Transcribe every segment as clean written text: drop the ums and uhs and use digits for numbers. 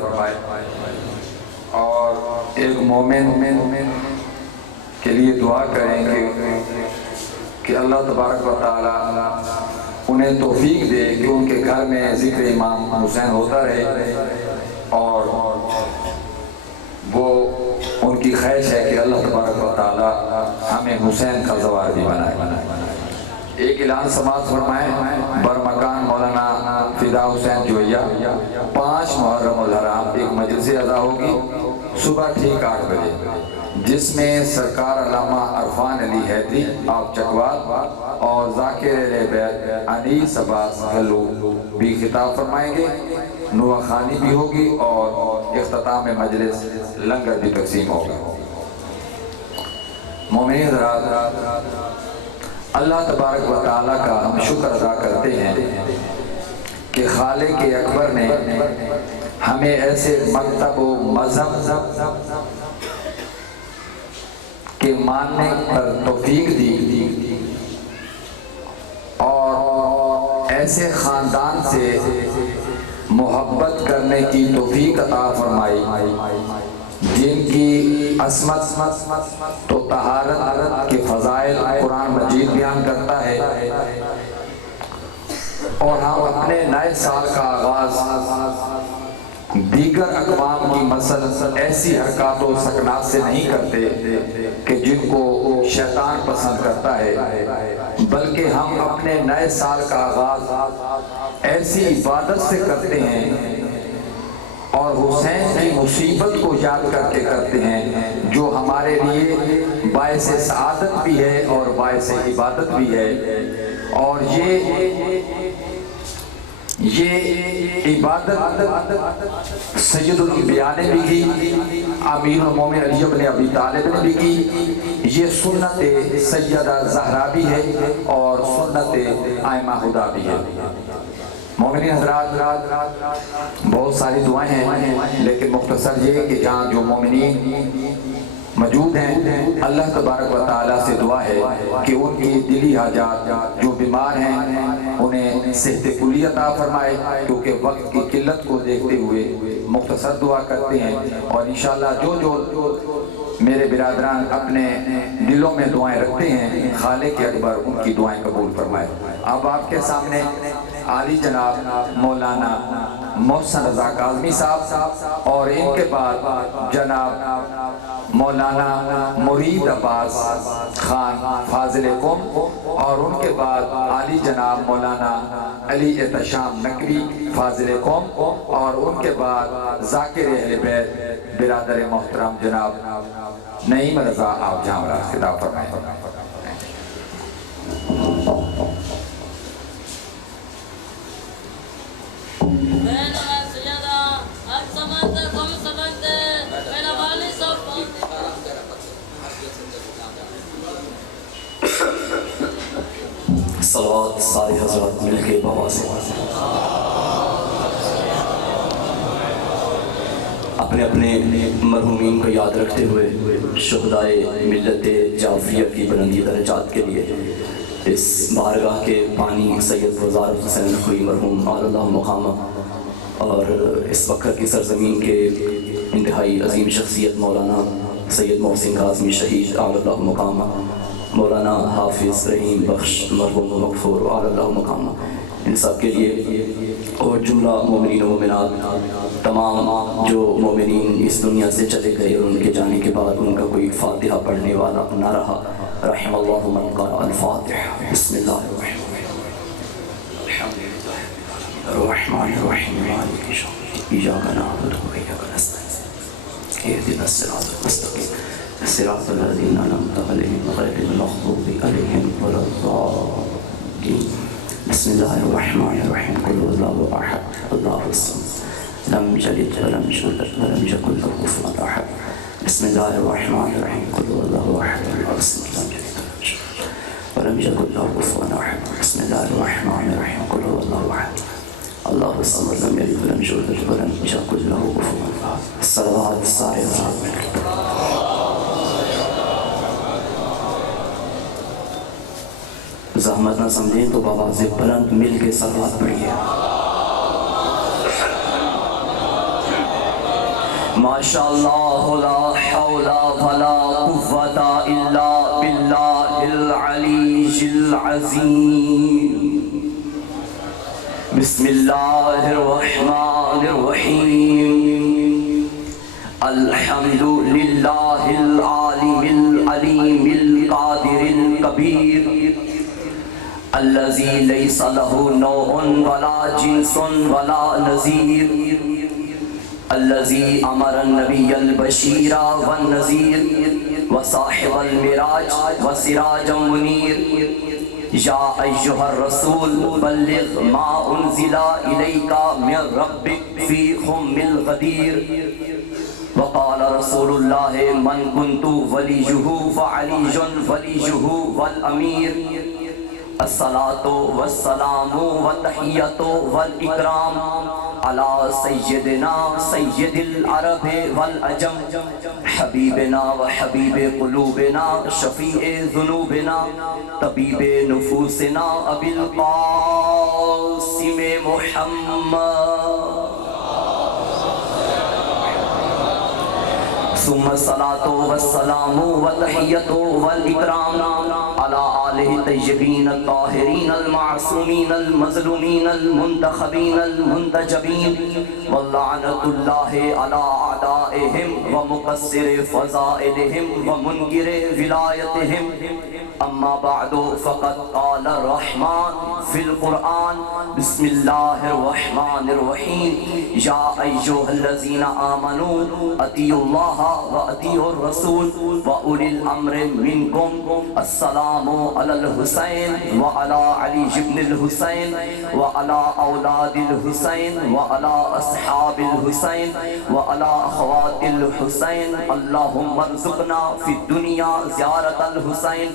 فرمائے اور ایک مومن کے لیے دعا کریں کہ اللہ تبارک و تعالی انہیں توفیق دے کہ ان کے گھر میں ذکر امام حسین ہوتا رہے، اور وہ ان کی خواہش ہے کہ اللہ تبارک و تعالی ہمیں حسین کا زوار بھی بنائے۔ ایک اعلان سماعت فرمائیں، برمکان مولانا فدا حسین جویہ 5 محرم الحرام ایک مجلس ادا ہوگی صبح ٹھیک 8 بجے، جس میں سرکار علامہ عرفان علی حیدری آپ چکوال اور ذاکر اہل بیت انیس عباس گھلو بھی خطاب فرمائیں گے، نوح خوانی بھی ہوگی اور اختتام مجلس لنگر بھی تقسیم ہوگا۔ مومنین حضرات، اللہ تبارک و تعالیٰ کا ہم شکر ادا کرتے ہیں کہ خالق اکبر نے ہمیں ایسے مکتب و مذہب کے ماننے پر توفیق دی اور ایسے خاندان سے محبت کرنے کی توفیق عطا فرمائی جن کی عصمت تو طہارت کے فضائل قرآن مجید بیان کرتا ہے، اور ہم اپنے نئے سال کا آغاز دیگر اقوام کی مثل ایسی حرکات و سکنات سے نہیں کرتے کہ جن کو شیطان پسند کرتا ہے، بلکہ ہم اپنے نئے سال کا آغاز ایسی عبادت سے کرتے ہیں اور حسین کی مصیبت کو یاد کر کے کرتے ہیں جو ہمارے لیے باعث سعادت بھی ہے اور باعث عبادت بھی ہے، اور یہ عبادت سید الانبیاء نے بھی کی، امیر المومنین علی بن ابی طالب نے بھی کی، یہ سنت سیدہ زہرا بھی ہے اور سنت ائمہ خدا بھی ہے۔ مومنین حضرات، بہت ساری دعائیں ہیں لیکن مختصر یہ کہ جہاں جو مومنین موجود ہیں اللہ تبارک و تعالیٰ سے دعا ہے کہ ان کی دلی حاجات جو بیمار ہیں انہیں صحت کلی عطا فرمائے، کیونکہ وقت کی قلت کو دیکھتے ہوئے مختصر دعا کرتے ہیں، اور انشاءاللہ جو میرے برادران اپنے دلوں میں دعائیں رکھتے ہیں خالق اکبر ان کی دعائیں قبول فرمائے۔ اب آپ کے سامنے عالی جناب مولانا محسن رضا کاظمی صاحب اور ان کے بعد جناب مولانا مرید عباس خان فاضل قم، اور ان کے بعد عالی جناب مولانا علی احتشام نقوی فاضل قم، اور ان کے بعد ذاکر اہل بیت برادر محترم جناب نعیم رضا آپ جامرہ خطاب فرمائیں۔ صلوات سارے حضرات مل کے بابا سے اپنے اپنے مرحومین کو یاد رکھتے ہوئے شہدائے ملت جعفریہ کی بلندی درجات کے لیے اس بارگاہ کے بانی سید وزار حسین نقوی مرحوم اعلی اللہ مقامہ اور اس وقت کی سرزمین کے انتہائی عظیم شخصیت مولانا سید محسن کاظمی شہید اعلی اللہ مقامہ، مولانا حافظ رحیم بخش مرحوم مغفور اعلی اللہ مقامہ، ان سب کے لیے اور جملہ مومنین و مومنات تمام جو مومنین اس دنیا سے چلے گئے اور ان کے جانے کے بعد ان کا کوئی فاتحہ پڑھنے والا نہ رہا، رحم اللہ من قرأ الفاتحہ۔ بسم اللہ الرحمن الرحیم مالک یوم الدین ایاک نعبد و ایاک نستعین اهدنا الصراط المستقیم صراط الذین انعمت علیہم غیر المغضوب علیہم ولا الضالین۔ بسم اللہ الرحمن الرحیم قل هو اللہ احد اللہ الصمد لم یلد ولم یولد ولم یکن له کفوا احد۔ بسم اللہ الرحمن الرحیم قل هو اللہ احد اللہ الصمد لم یلد ولم یکن له کفوا احد۔ بسم اللہ الرحمن الرحیم قل هو اللہ احد اللہ الصمد لم یلد ولم یولد ولم یکن له کفوا احد۔ الصلوات سارے حضرات مل کے زحمت نہ سمجھیں تو بآواز بلند مل کے صلوات پڑھیے۔ ماشاءاللہ لا حول ولا قوة الا باللہ العلی العظیم. بسم اللہ الرحمن الرحیم. الحمد للہ العالم العلیم القادر الکبیر الذی لیس لہ نوع ولا جنس ولا نظیر الذی امر النبی البشیر والنذیر وصاحب المراج وسراجا منیر. یا ایہا الرسول بلغ ما انزل الیک من ربک فی ام الغدیر. وقال رسول اللہ من کنت ولیہ فعلی ولیہ والامیر. الصلاة والسلام والتحیۃ والاکرام علی سیدنا سید العرب والعجم حبیبنا وحبیب قلوبنا شفیع ذنوبنا طبیب نفوسنا ابی القاسم محمد. ثم الصلاة والسلام والتحیۃ والاکرام علی آلہ الطیبین الطاہرین المعصومین المظلومین المنتخبین المنتجبین واللعنۃ اللہ علی اعدائہم ومقصر فضائلہم ومنکر ولایتہم. اما بعد فقد قال الرحمن فی القرآن بسم اللہ الرحمن الرحیم. یا ایہا الذین آمنوا اطیعوا اللہ وَأَطِيعُوا الرَّسُولَ وَأُولِي الْأَمْرِ مِنْكُمْ. السلام علی الحسین وعلی علی بن الحسین وعلی اولاد الحسین وعلی اصحاب الحسین وعلی اخوات الحسین. اللہم ارزقنا فی الدنیا زیارت الحسین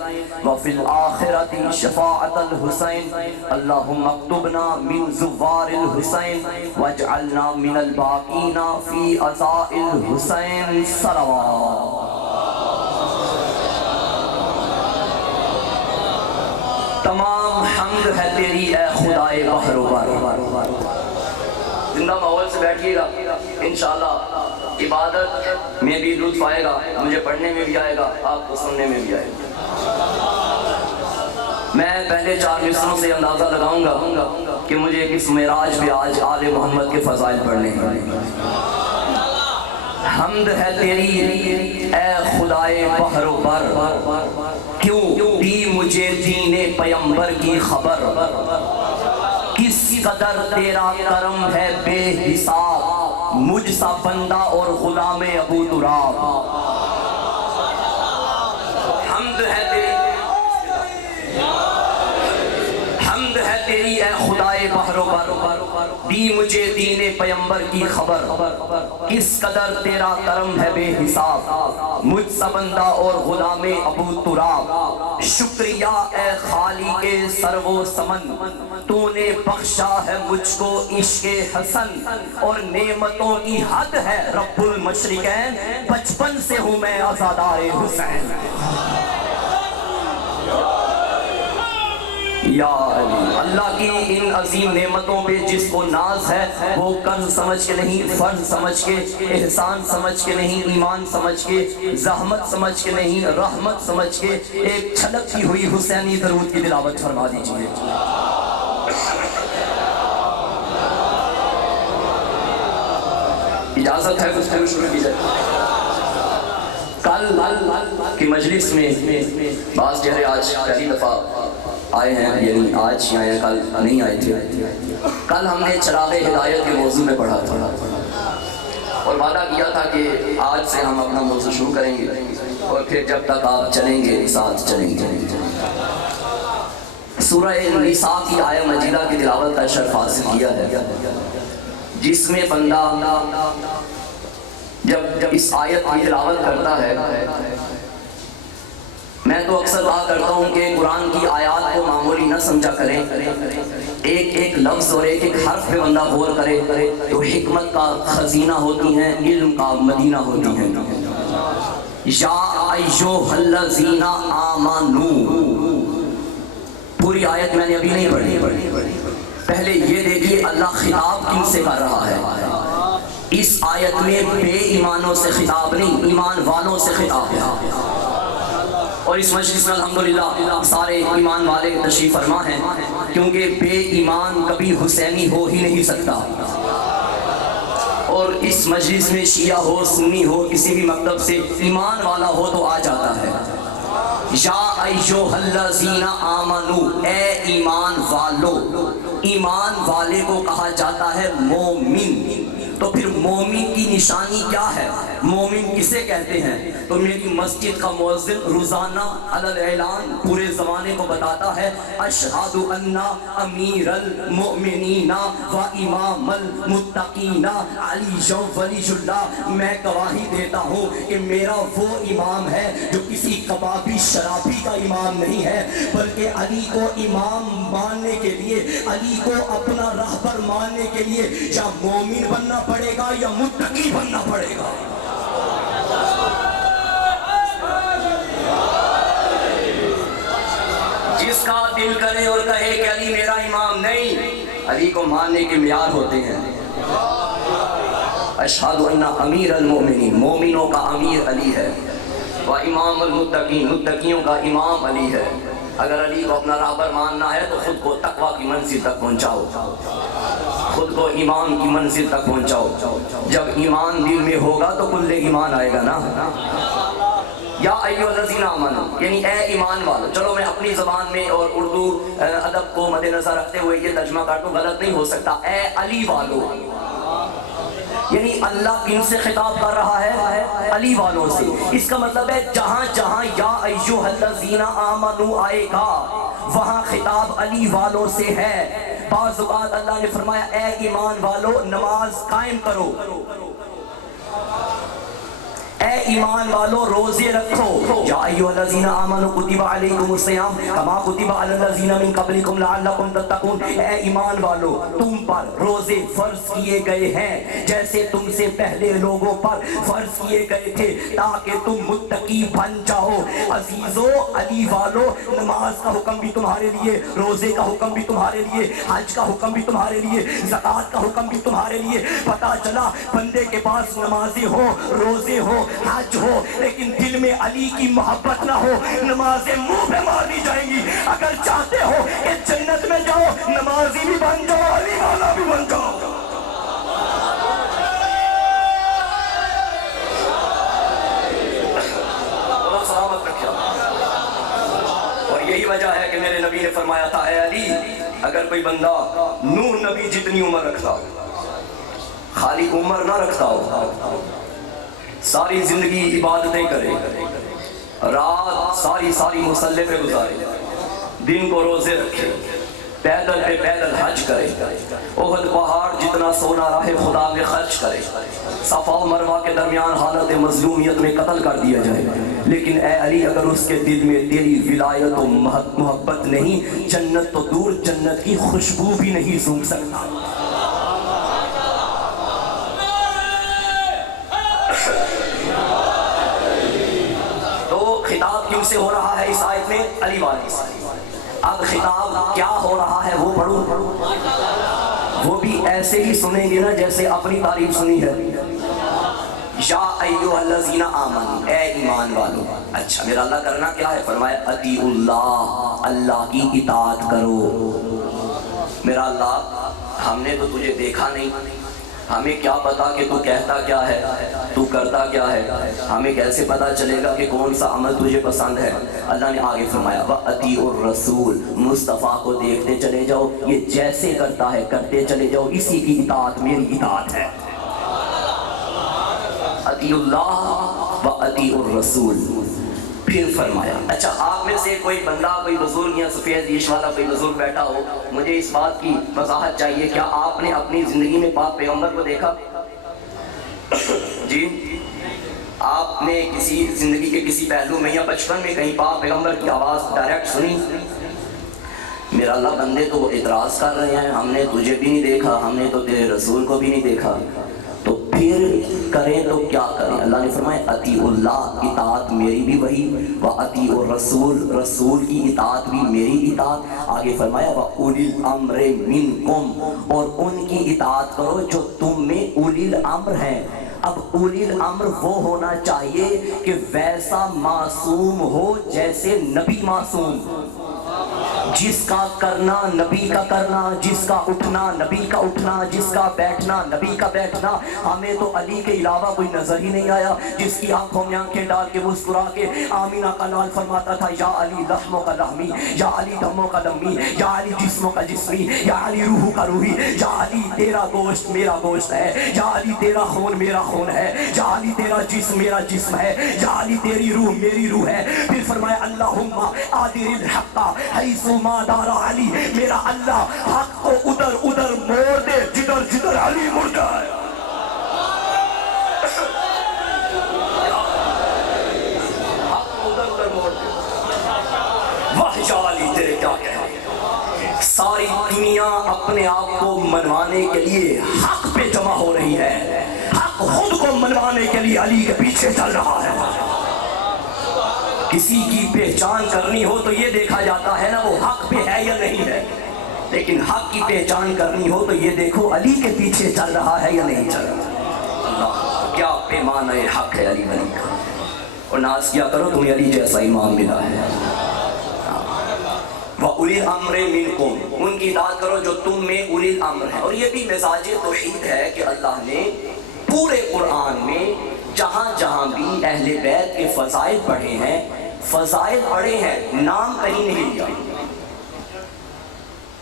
وفی الآخرۃ شفاعت الحسین. اللہم اکتبنا من زوار الحسین واجعلنا من الباقین فی عزاء الحسین. صلوات. تمام حمد ہے تیری اے خدائے بحر و بر. زندہ ماحول سے بیٹھیے گا انشاءاللہ. عبادت میں بھی لطف آئے گا, مجھے پڑھنے میں بھی آئے گا, آپ کو سننے میں بھی آئے گا. میں پہلے 4 مصروں سے اندازہ لگاؤں گا کہ مجھے کس معراج پہ آج آل محمد کے فضائل پڑھنے ہیں. حمد ہے تیری اے خدائے بحر و بر, کیوں دی مجھے دین پیمبر کی خبر. کس قدر تیرا کرم ہے بے حساب, مجھ سا بندہ اور غلام ابو تراب. حمد ہے تیری, حمد ہے تیری اے خدائے بحر و بر, دی مجھے دین پیمبر کی خبر. کس قدر تیرا کرم ہے بے حساب, مجھ سا بندہ اور غلام ابو تراب. شکریہ اے خالق سرو و سمن, تو نے بخشا ہے مجھ کو عشق حسن, اور نعمتوں کی حد ہے رب المشرقین, بچپن سے ہوں میں آزادائے حسین. یا علی. اللہ کی ان عظیم نعمتوں پہ جس کو ناز ہے وہ قرض سمجھ کے نہیں, فرض سمجھ کے, احسان سمجھ کے نہیں, ایمان سمجھ کے, زحمت سمجھ کے نہیں, رحمت سمجھ کے ایک چھلکتی ہوئی حسینی درود کی تلاوت فرما دیجیے. اجازت ہے گفتگو شروع کی جائے. کل کی مجلس میں بعض چہرے آج پہلی دفعہ آئے ہیں, یعنی آج ہی آئے ہیں, کل نہیں آئے تھے. کل ہم نے چراغ ہدایت کے موضوع میں پڑھا تھا اور وعدہ کیا تھا کہ آج سے ہم اپنا موضوع شروع کریں گے اور پھر جب تک آپ چلیں گے ساتھ چلیں گے. سورہ نساء کی آیہ مجیدہ کی تلاوت کا شرف حاصل کیا ہے, جس میں بندہ جب اس آیت کی تلاوت کرتا ہے, میں تو اکثر کہا کرتا ہوں کہ قرآن کی آیات کو معمولی نہ سمجھا کریں, ایک ایک لفظ اور ایک ایک حرف پہ بندہ غور کرے تو حکمت کا خزینہ ہوتی ہیں, علم کا مدینہ ہوتی ہیں. یا ایھا الذین آمنوا, پوری آیت میں نے ابھی نہیں پڑھی, پہلے یہ دیکھیے اللہ خطاب کن سے کر رہا ہے. اس آیت میں بے ایمانوں سے خطاب نہیں، ایمان والوں سے خطاب ہے۔ اور اس مجلس میں الحمدللہ سارے ایمان والے تشریف فرما ہیں، کیونکہ بے ایمان کبھی حسینی ہو ہی نہیں سکتا۔ اور اس مجلس میں شیعہ ہو، سنی ہو، کسی بھی مکتب سے ایمان والا ہو تو آ جاتا ہے۔ یا ایھا الذین آمنو، اے ایمان والو، ایمان والے کو کہا جاتا ہے مومن۔ تو پھر مومن کی نشانی کیا ہے؟ مومن کسے کہتے ہیں؟ تو میری مسجد کا مؤذن روزانہ علی الاعلان پورے زمانے کو بتاتا ہے، اشہد ان امیر المؤمنین و امام المتقین علی ولی اللہ، میں گواہی دیتا ہوں کہ میرا وہ امام ہے جو کسی کبابی شرابی کا امام نہیں ہے، بلکہ علی کو امام ماننے کے لیے، علی کو اپنا رہبر ماننے کے لیے یا مومن بننا پڑے گا یا متقی بننا پڑے گا۔ جس کا دل کرے اور کہے کہ علی میرا امام نہیں، علی کو ماننے کے معیار ہوتے ہیں۔ اشہد ان امیر المؤمنین، مومنوں کا امیر علی ہے، و امام المتقین، متقیوں کا امام علی ہے۔ اگر علی کو اپنا رہبر ماننا ہے تو خود کو تقویٰ کی منزل تک پہنچاؤ، خود کو ایمان کی منزل تک پہنچاؤ۔ جب ایمان دل میں ہوگا تو کل ایمان آئے گا نا۔ یا ایھا الذین آمنو، یعنی اے ایمان والو۔ چلو میں اپنی زبان میں اور اردو ادب کو مد نظر رکھتے ہوئے یہ ترجمہ کر دوں، غلط نہیں ہو سکتا۔ اے علی والو، یعنی اللہ کن سے خطاب کر رہا ہے؟ علی والوں سے۔ اس کا مطلب ہے جہاں جہاں یا ایھا الذین آمنو آئے گا وہاں خطاب علی والوں سے ہے۔ بعض اوقات اللہ نے فرمایا اے ایمان والو نماز قائم کرو، اے ایمان والو روزے رکھو، یا ایھا الذین آمنوا کتب علیکم الصیام کما کتب علی الذین من قبلکم لعلکم تتقون، اے ایمان والو تم پر روزے فرض کیے گئے ہیں جیسے تم سے پہلے لوگوں پر فرض کیے گئے تھے تاکہ تم متقی بن جاؤ۔ عزیزو، علی والو، نماز کا حکم بھی تمہارے لیے، روزے کا حکم بھی تمہارے لیے، حج کا حکم بھی تمہارے لیے، زکوٰۃ کا حکم بھی تمہارے لیے۔ پتہ چلا بندے کے پاس نمازیں ہو، روزے ہو، حج ہو، لیکن دل میں علی کی محبت نہ ہو، نمازیں منہ پہ مار دی جائیں گی۔ اگر چاہتے ہو کہ جنت میں جاؤ، نمازی بھی بن جاؤ، علی والا بھی بن جاؤ۔ اللہ سلامت رکھے۔ اور یہی وجہ ہے کہ میرے نبی نے فرمایا تھا اے علی، اگر کوئی بندہ نوح نبی جتنی عمر رکھتا ہو، خالی عمر نہ رکھتا ہو، ساری زندگی عبادتیں کرے، رات ساری مصلی پہ گزارے، دن کو روزے رکھے، پیدل پہ پیدل حج کرے، احد پہاڑ جتنا سونا راہ خدا میں خرچ کرے، صفا و مروہ کے درمیان حالت مظلومیت میں قتل کر دیا جائے، لیکن اے علی اگر اس کے دل میں تیری ولایت و محبت نہیں، جنت تو دور جنت کی خوشبو بھی نہیں سونگھ سکتا۔ خطاب کیوں سے ہو رہا ہے اس آیت میں؟ علی والے سے۔ اب خطاب کیا ہو رہا ہے وہ پڑھوں، وہ بھی ایسے ہی سنیں گے نا جیسے اپنی تعریف سنی ہے۔ یا ایھا الذین آمنوا، اے ایمان والو۔ اچھا میرا اللہ کرنا کیا ہے؟ فرمایا اطیعوا اللہ، اللہ کی اطاعت کرو۔ میرا اللہ ہم نے تو تجھے دیکھا نہیں، ہمیں کیا پتا کہ تو کہتا کیا ہے، تو کرتا کیا ہے، ہمیں کیسے پتا چلے گا کہ کون سا عمل تجھے پسند ہے؟ اللہ نے آگے فرمایا وَأَطِيعُوا الرَّسُولَ، مصطفیٰ کو دیکھتے چلے جاؤ، یہ جیسے کرتا ہے کرتے چلے جاؤ، اسی کی اطاعت میری اطاعت ہے۔ اطیعوا اللہ وَأَطِيعُوا الرَّسُولَ۔ پھر فرمایا اچھا آپ میں سے کوئی بندہ، کوئی بزرگ یا سفید ریش والا کوئی بزرگ بیٹھا ہو، مجھے اس بات کی وضاحت چاہیے، کیا آپ نے اپنی زندگی میں پاک پیغمبر کو دیکھا؟ جی آپ نے کسی زندگی کے کسی پہلو میں یا بچپن میں کہیں پاک پیغمبر کی آواز ڈائریکٹ سنی؟ میرا اللہ بندے تو وہ اعتراض کر رہے ہیں، ہم نے تجھے بھی نہیں دیکھا، ہم نے تو تیرے رسول کو بھی نہیں دیکھا۔ تو پھر کریں تو کیا کریں؟ اللہ نے فرمایا اطیعوا اللہ، اطاعت میری بھی وہی، واطیعوا الرسول، رسول کی اطاعت بھی میری اطاعت۔ آگے فرمایا واولی الامر منکم، اور ان کی اطاعت کرو جو تم میں اولی الامر ہیں۔ اب اولی الامر وہ ہونا چاہیے کہ ویسا معصوم ہو جیسے نبی معصوم، جس کا کرنا نبی کا کرنا، جس کا اٹھنا نبی کا اٹھنا، جس کا بیٹھنا نبی کا بیٹھنا۔ ہمیں تو علی کے علاوہ کوئی نظر ہی نہیں آیا جس کی آنکھوں میں آنکھیں ڈال کے مسکرا کے آمینہ کا لال فرماتا تھا یا علی لحموں کا لحمی، یا علی دموں کا دمی، یا علی جسموں کا جسمی، یا علی روحوں کا روحی، یا علی تیرا گوشت میرا گوشت ہے، یا علی تیرا خون میرا خون ہے، یا علی تیرا جسم میرا جسم ہے، یا علی تیری روح میری روح ہے۔ پھر فرمایا اللہم آدر الحق حیث ما دار علی، میرا اللہ حق کو ادھر ادھر موڑ دے جدھر جدھر علی مڑ جائے۔ حق کو ادھر ادھر موڑ دے۔ واہ یا علی تیرے کیا کہے، ساری دنیا اپنے آپ کو منوانے کے لیے حق پہ جمع ہو رہی ہے، حق خود کو منوانے کے لیے علی کے پیچھے چل رہا ہے۔ کسی کی پہچان کرنی ہو تو یہ دیکھا جاتا ہے نا وہ حق پہ ہے یا نہیں ہے، لیکن حق کی پہچان کرنی ہو تو یہ دیکھو علی کے پیچھے چل رہا ہے یا نہیں چل رہا۔ اللہ کیا پیمانہ حق ہے علی ولی کا، اور ناز کیا کرو تمہیں علی جیسا امام ملا ہے۔ وَأُولِي الْأَمْرِ مِنْكُمْ، ان کی اطاعت کرو جو تم میں اولی الامر ہے۔ اور یہ بھی مزاج توحید ہے کہ اللہ نے پورے قرآن میں جہاں جہاں بھی اہل بیت کے فضائل پڑھے ہیں، فضائل پڑھے ہیں، نام کہیں نہیں لیا۔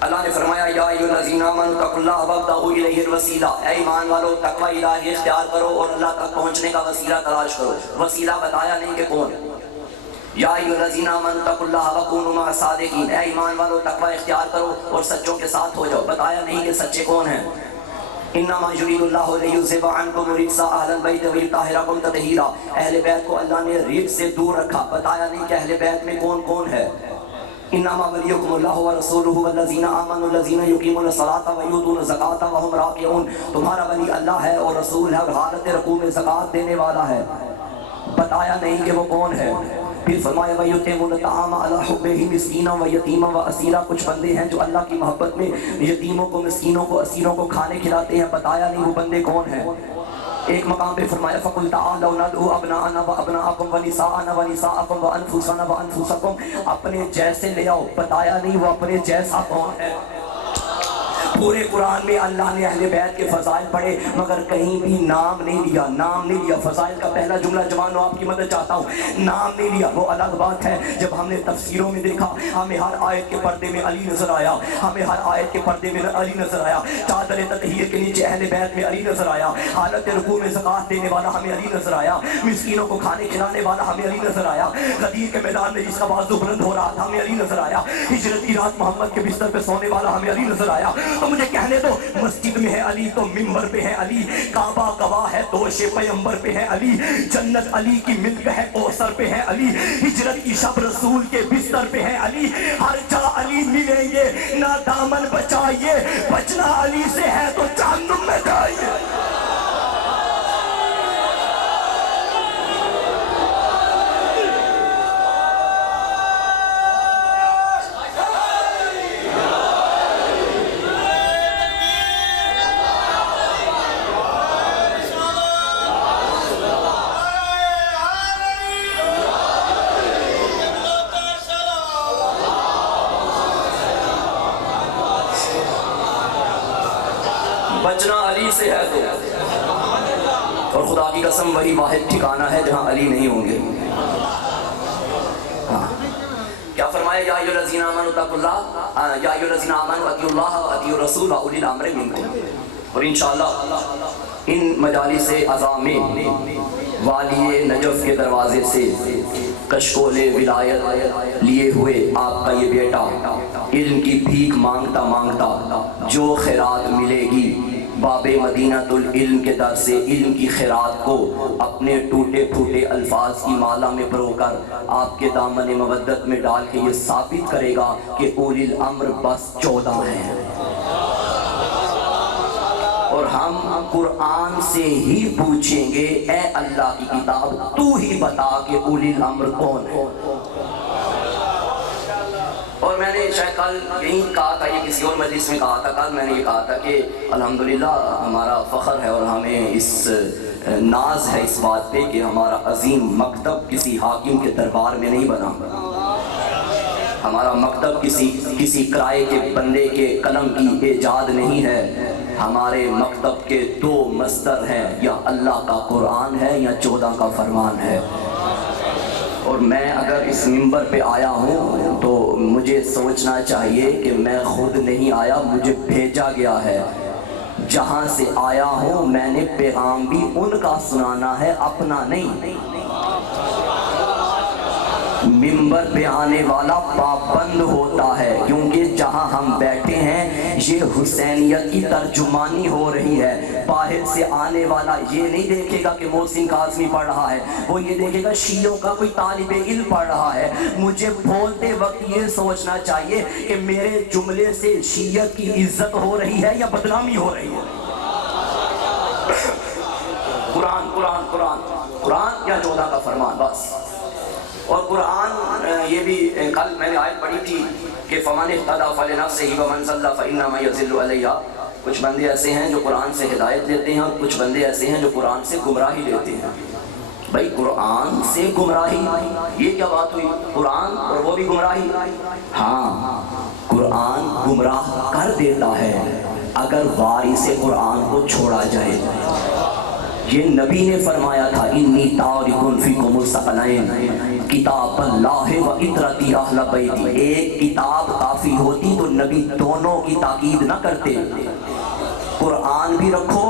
اللہ نے فرمایا یا ایھا الذین آمنوا اتقوا اللہ وابتغوا الیہ الوسیلہ، اے ایمان والو تقوی الہی اختیار کرو اور اللہ تک پہنچنے کا وسیلہ تلاش کرو۔ وسیلہ بتایا نہیں کہ کون، یا ایھا الذین آمنوا اتقوا اللہ وکونوا مع الصادقین، اے ایمان والو تقوی اختیار کرو اور سچوں کے ساتھ ہو جاؤ۔ بتایا نہیں کہ سچے کون ہیں۔ انما یرید اللہ لیذھب عنکم الرجس اہل البیت ویطہرکم تطہیرا، اہل بیت کو اللہ نے رجس سے دور رکھا۔ بتایا نہیں کہ اہل بیت میں کون کون ہے۔ انما ولیکم اللہ ورسولہ والذین آمنوا الذین یقیمون الصلاۃ ویؤتون الزکاۃ وہم راکعون، تمہارا ولی اللہ ہے اور رسول ہے اور حالت رکوع میں زکوٰۃ دینے والا ہے۔ بتایا نہیں کہ وہ کون ہے۔ پھر فرمایا وَيُطْعِمُونَ الطَّعَامَ عَلَىٰ حُبِّهِ مِسْكِینًا وَیَتِیمًا وَأَسِیرًا، کچھ بندے ہیں جو اللہ کی محبت میں یتیموں کو، مسکینوں کو، اسیروں کو کھانے کھلاتے ہیں۔ بتایا نہیں وہ بندے کون ہیں۔ ایک مقام پہ فرمایا فَقُلْ تَعَالَوْا نَدْعُو أَبْنَاءَنَا وَأَبْنَاءَكُمْ وَنِسَاءَنَا وَنِسَاءَكُمْ وَأَنفُسَنَا وَأَنفُسَكُمْ، اپنے جیسے لے آؤ۔ بتایا نہیں وہ اپنے جیسا کون ہے۔ پورے قرآن میں اللہ نے اہل بیت کے فضائل پڑھے مگر کہیں بھی نام نہیں لیا، نام نہیں لیا۔ فضائل کا پہلا جملہ جوانوں آپ کی مدد چاہتا ہوں، نام نہیں لیا۔ وہ الگ بات ہے جب ہم نے تفسیروں میں دیکھا، ہمیں ہر آیت کے پردے میں علی نظر آیا، ہمیں ہر آیت کے پردے میں علی نظر آیا، چادر تطہیر کے نیچے اہل بیت میں علی نظر آیا، حالت رکوع میں زکوٰۃ دینے والا ہمیں علی نظر آیا، مسکینوں کو کھانے کھلانے والا ہمیں علی نظر آیا، غدیر کے میدان میں جس کا بازو بلند ہو رہا تھا ہمیں علی نظر آیا، ہجرت کی رات محمد کے بستر پہ سونے والا ہمیں علی نظر آیا۔ تو مجھے کہنے دو، مسجد میں ہے علی تو منبر پہ ہے علی، کعبہ گواہ ہے دوش پیغمبر پہ ہے علی، جنت علی کی ملک ہے کوثر پہ ہے علی، ہجرت کی شب رسول کے بستر پہ ہے علی، ہر جگہ علی ملیں گے۔ نہ دامن بچائیے، بچنا علی سے ہے تو جہنم میں جائیے۔ بچنا علی سے ہے تو، اور خدا کی قسم وہی واحد ٹھکانہ ہے جہاں علی نہیں ہوں گے۔ کیا فرمایا یا ایھا الذین آمنوا اتقوا اللہ، یا ایھا الذین آمنوا اطیعوا اللہ واطیعوا الرسول واولی الامر منکم۔ اور انشاءاللہ ان مجالس عظام میں والی نجف کے دروازے سے کشکول ولایت لیے ہوئے آپ کا یہ بیٹا علم کی بھیک مانگتا مانگتا جو خیرات ملے گی باب مدینۃ العلم کے در سے علم کی خیرات کو اپنے ٹوٹے پھوٹے الفاظ کی مالا میں پرو کر آپ کے دامن مودت میں ڈال کے یہ ثابت کرے گا کہ اولی الامر بس 14 ہیں۔ اور ہم قرآن سے ہی پوچھیں گے اے اللہ کی کتاب تو ہی بتا کہ اولی الامر کون ہے۔ اور میں نے شاید کل یہی کہا تھا، یہ کسی اور مجلس میں کہا تھا، کل میں نے یہ کہا تھا کہ الحمدللہ ہمارا فخر ہے اور ہمیں اس ناز ہے اس بات پہ کہ ہمارا عظیم مکتب کسی حاکم کے دربار میں نہیں بنا، ہمارا مکتب کسی کرائے کے بندے کے قلم کی ایجاد نہیں ہے، ہمارے مکتب کے دو مصدر ہیں، یا اللہ کا قرآن ہے یا 14 کا فرمان ہے۔ اور میں اگر اس منبر پہ آیا ہوں تو مجھے سوچنا چاہیے کہ میں خود نہیں آیا، مجھے بھیجا گیا ہے۔ جہاں سے آیا ہوں میں نے پیغام بھی ان کا سنانا ہے، اپنا نہیں۔ منبر پہ آنے والا پابند ہوتا ہے، کیونکہ جہاں ہم بیٹھے ہیں یہ حسینیت کی ترجمانی ہو رہی ہے۔ باہر سے آنے والا یہ نہیں دیکھے گا کہ محسن کاظمی پڑھ رہا ہے، وہ یہ دیکھے گا شیعوں کا کوئی طالب علم پڑھ رہا ہے۔ مجھے بولتے وقت یہ سوچنا چاہیے کہ میرے جملے سے شیعت کی عزت ہو رہی ہے یا بدنامی ہو رہی ہے۔ قرآن قرآن قرآن قرآن یا 14 کا فرمان، بس۔ اور قرآن یہ بھی کل میں نے آیت پڑھی تھی کہ فَمَنِ اهْتَدَىٰ فَلِنَفْسِهِ وَمَنْ ضَلَّ فَإِنَّمَا يَضِلُّ عَلَيْهَا۔ کچھ بندے ایسے ہیں جو قرآن سے ہدایت لیتے ہیں اور کچھ بندے ایسے ہیں جو قرآن سے گمراہی لیتے ہیں۔ بھائی قرآن سے گمراہی یہ کیا بات ہوئی؟ قرآن اور وہ بھی گمراہی؟ ہاں، قرآن گمراہ کر دیتا ہے اگر وارث قرآن کو چھوڑا جائے۔ یہ نبی نے فرمایا تھا انی تارک فیکم الثقلین کتاب اللہ و اطرتی اہل بیتی۔ ایک کتاب کافی ہوتی تو نبی دونوں کی تاکید نہ کرتے۔ قرآن بھی رکھو،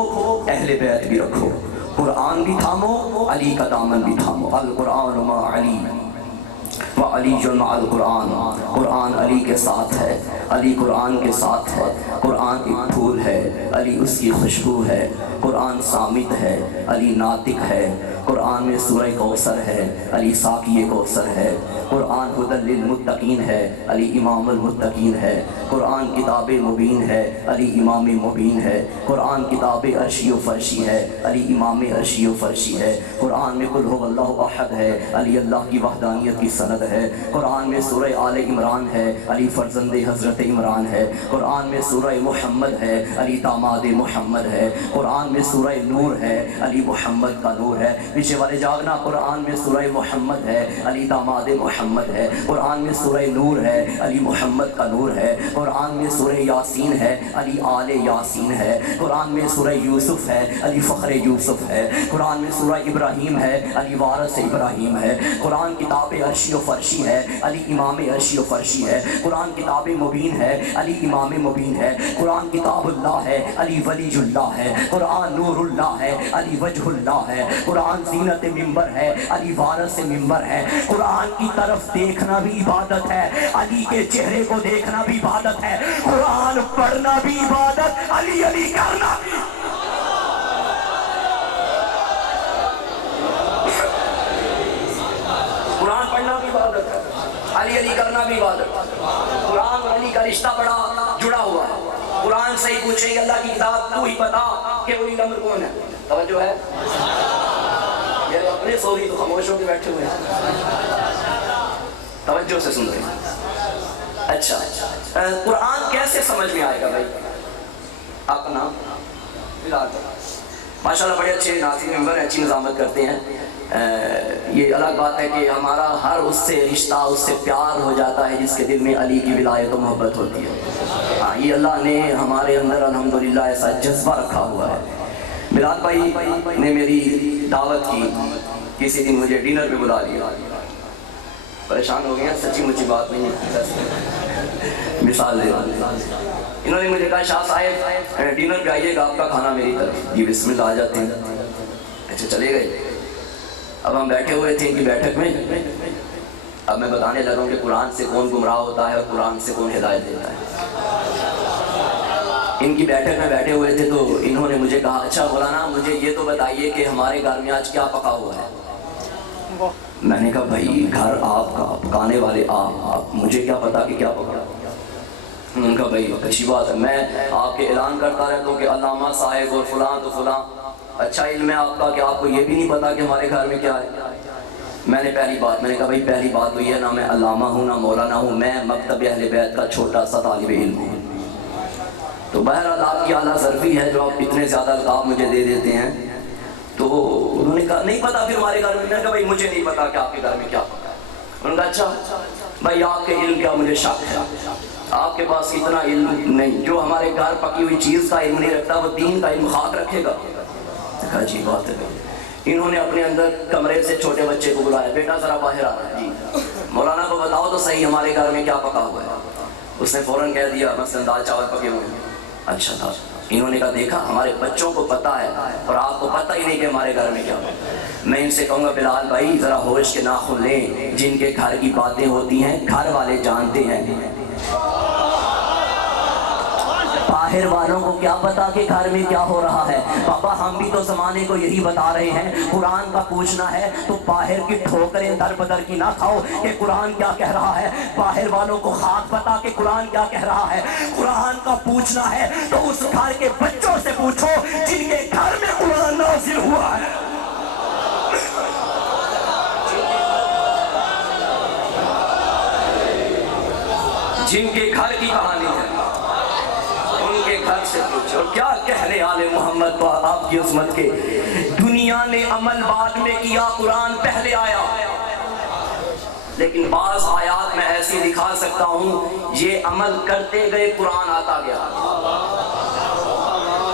اہل بیت بھی رکھو، قرآن بھی تھامو، علی کا دامن بھی تھامو۔ القرآن مع علی وعلی مع القرآن، قرآن علی کے ساتھ ہے، علی قرآن کے ساتھ ہے۔ قرآن ایک پھول ہے، علی اس کی خوشبو ہے۔ قرآن صامت ہے، علی ناطق ہے۔ قرآن میں سورہ کوثر ہے، علی ساقی کوثر ہے۔ قرآن ہدی للمتقین ہے، علی امام المتقین ہے۔ قرآن کتاب مبین ہے، علی امام مبین ہے۔ قرآن کتاب عرشی و فرشی ہے، علی امام عرشی و فرشی ہے۔ قرآن میں قل هو اللہ احد ہے، علی اللہ کی وحدانیت کی سند ہے۔ قرآن میں سورہ آل عمران ہے، علی فرزند حضرت عمران ہے۔ قرآن میں سورہ محمد ہے، علی داماد محمد ہے۔ قرآن میں سورہ نور ہے، علی محمد کا نور ہے۔ پیچھے والے جاگنا، قرآن میں سورہ محمد ہے، علی داماد محمد ہے۔ قرآن میں سورہ نور ہے، علی محمد کا نور ہے۔ قرآن میں سورہ یاسین ہے، علی آل یاسین ہے۔ قرآن میں سورہ یوسف ہے، علی فخر یوسف ہے۔ قرآن میں سورہ ابراہیم ہے، علی وارث ابراہیم ہے۔ قرآن کتاب عرشی و فرشی ہے، علی امام عرشی و فرشی ہے۔ قرآن کتاب مبین ہے، علی امام مبین ہے۔ قرآن کتاب اللہ ہے، علی ولی اللہ ہے۔ قرآن نور اللہ ہے، علی وجہ اللہ ہے۔ قرآن زینت ممبر ہے، علی وارث ممبر ہے۔ قرآن کی طرف دیکھنا بھی عبادت ہے، علی کے چہرے کو دیکھنا بھی عبادت ہے۔ قرآن پڑھنا بھی عبادت، علی علی کرنا بھی۔ قرآن پڑھنا بھی عبادت ہے، علی علی کرنا بھی عبادت۔ قرآن اور علی کا رشتہ بڑا جڑا ہوا ہے۔ قرآن سے ہی پوچھیں گے اللہ کی کتاب تو ہی بتا کہ اولی الامر کون ہے۔ توجہ ہے؟ یہ اپنے سوری تو خاموش ہو کے بیٹھے ہوئے ہیں، توجہ سے سن رہے ہیں۔ اچھا، قرآن کیسے سمجھ میں آئے گا بھائی؟ اپنا ماشاءاللہ بڑے اچھے ناظرین ممبر ہیں، اچھی نظامت کرتے ہیں۔ یہ الگ بات ہے کہ ہمارا ہر اس سے رشتہ، اس سے پیار ہو جاتا ہے جس کے دل میں علی کی ولایت و محبت ہوتی ہے۔ ہاں، یہ اللہ نے ہمارے اندر الحمدللہ ایسا جذبہ رکھا ہوا ہے۔ بلال بھائی نے میری دعوت کی، کسی دن مجھے ڈنر پہ بلا لیا، پریشان ہو گیا، سچی مچی بات نہیں ہے، مثال دے انہوں نے مجھے کہا شاہ صاحب ڈنر پہ آئیے گا، آپ کا کھانا میری طرف۔ جی بسم اللہ، آ جاتے ہیں۔ اچھا چلے گئے۔ اب ہم بیٹھے ہوئے تھے ان کی بیٹھک میں، اب میں بتانے لگا ہوں کہ قرآن سے کون گمراہ ہوتا ہے اور قرآن سے کون ہدایت دیتا ہے۔ ان کی بیٹھک میں بیٹھے ہوئے تھے تو انہوں نے مجھے کہا اچھا مولانا مجھے یہ تو بتائیے کہ ہمارے گھر میں آج کیا پکا ہوا ہے۔ میں نے کہا بھائی گھر آپ کا، پکانے والے آپ، مجھے کیا پتا کہ کیا پکا۔ ان کا بھائی اچھی بات ہے، میں آپ کے اعلان کرتا رہتا ہوں کہ علامہ صاحب اور فلاں تو فلاں، اچھا علم ہے آپ کا کہ آپ کو یہ بھی نہیں پتا کہ ہمارے گھر میں کیا ہے۔ میں نے کہا بھائی پہلی بات تو یہ ہے، نہ میں علامہ ہوں نہ مولانا ہوں، میں مکتب اہل بیت کا چھوٹا سا طالب علم ہوں۔ تو بہرحال آپ کی اعلیٰ ظرفی ہے جو آپ اتنے زیادہ القاب مجھے دے دیتے ہیں۔ تو انہوں نے کہا نہیں پتا پھر ہمارے گھر میں، میں نے کہا بھائی مجھے نہیں پتا کہ آپ کے گھر میں کیا پکا ہے۔ انہوں نے کہا اچھا بھائی آپ کے علم کیا، مجھے شک ہے آپ کے پاس اتنا علم نہیں، جو ہمارے گھر پکی ہوئی چیز کا علم نہیں رکھتا وہ دین کا علم خاک رکھے گا۔ کہا جی بات ہے۔ انہوں نے اپنے اندر کمرے سے چھوٹے بچے کو بلایا، بیٹا ذرا باہر آ جی مولانا کو بتاؤ تو صحیح ہمارے گھر میں کیا پکا ہوا ہے۔ اس نے فوراً کہہ دیا مثلاً دال چاول پکے ہوئے ہیں۔ اچھا تھا، انہوں نے کہا دیکھا ہمارے بچوں کو پتہ ہے اور آپ کو پتہ ہی نہیں کہ ہمارے گھر میں کیا ہے۔ میں ان سے کہوں گا بلال بھائی ذرا ہوش کے ناخن لیں، جن کے گھر کی باتیں ہوتی ہیں گھر والے جانتے ہیں، باہر والوں کو کیا پتا کہ گھر میں کیا ہو رہا ہے۔ بابا ہم بھی تو زمانے کو یہی بتا رہے ہیں، قرآن کا پوچھنا ہے تو باہر کی ٹھوکریں در بدر کی نہ کھاؤ کہ قرآن کیا کہہ رہا ہے، باہر والوں کو خاک پتا کہ قرآن کیا کہہ رہا ہے۔ قرآن کا پوچھنا ہے تو اس گھر کے بچوں سے پوچھو جن کے گھر میں قرآن نازل ہوا ہے۔ جن کے گھر کی کہانی ہے ان کے گھر سے پوچھو۔ اور کیا کہنے آل محمد تو آپ کی عظمت کے، دنیا نے عمل بعد میں کیا، قرآن پہلے آیا، لیکن بعض آیات میں ایسی دکھا سکتا ہوں یہ عمل کرتے گئے قرآن آتا گیا۔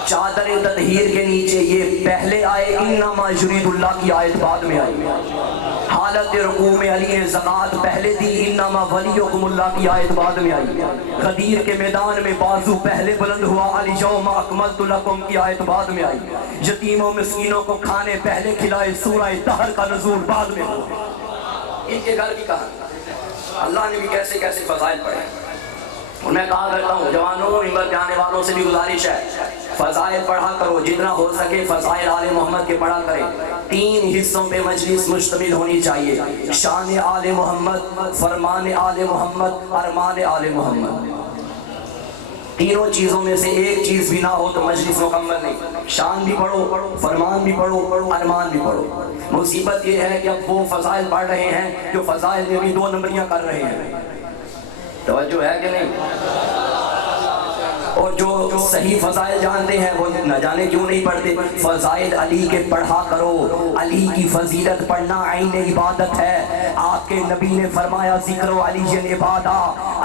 چادر تطہیر کے نیچے یہ پہلے آئے انما یرید اللہ کی آیت بعد میں آئی، حالت رکوع میں علی نے زکوٰۃ پہلے دی، انما ولیکم اللہ کی آیت بعد میں آئی، غدیر کے میدان میں بازو پہلے بلند ہوا، الیوم اکملت لکم کی آیت بعد میں آئی، یتیموں مسکینوں کو کھانے پہلے کھلائے، سورہ دہر کا نزول بعد میں ہوا۔ ان کے گھر کی کہانی اللہ نے بھی کیسے کیسے فضائل پڑھے۔ اور میں کہا کرتا ہوں جوانوں ممبر پہ آنے والوں سے بھی گزارش ہے فضائل پڑھا کرو، جتنا ہو سکے فضائل آل محمد کے پڑھا کریں۔ 3 حصوں پہ مجلس مشتمل ہونی چاہیے، شان آل محمد، فرمان آل محمد، ارمان آل محمد۔ تینوں چیزوں میں سے ایک چیز بھی نہ ہو تو مجلس مکمل نہیں۔ شان بھی پڑھو، فرمان بھی پڑھو، ارمان بھی پڑھو۔ مصیبت یہ ہے کہ اب وہ فضائل پڑھ رہے ہیں جو فضائل میں بھی 2 نمبریاں کر رہے ہیں، توجہ ہے کہ نہیں؟ اور جو صحیح فضائل جانتے ہیں وہ نہ جانے کیوں نہیں پڑھتے۔ فضائل علی کے پڑھا کرو، علی کی فضیلت پڑھنا عین عبادت ہے۔ آپ کے نبی نے فرمایا ذکر و علی عبادہ،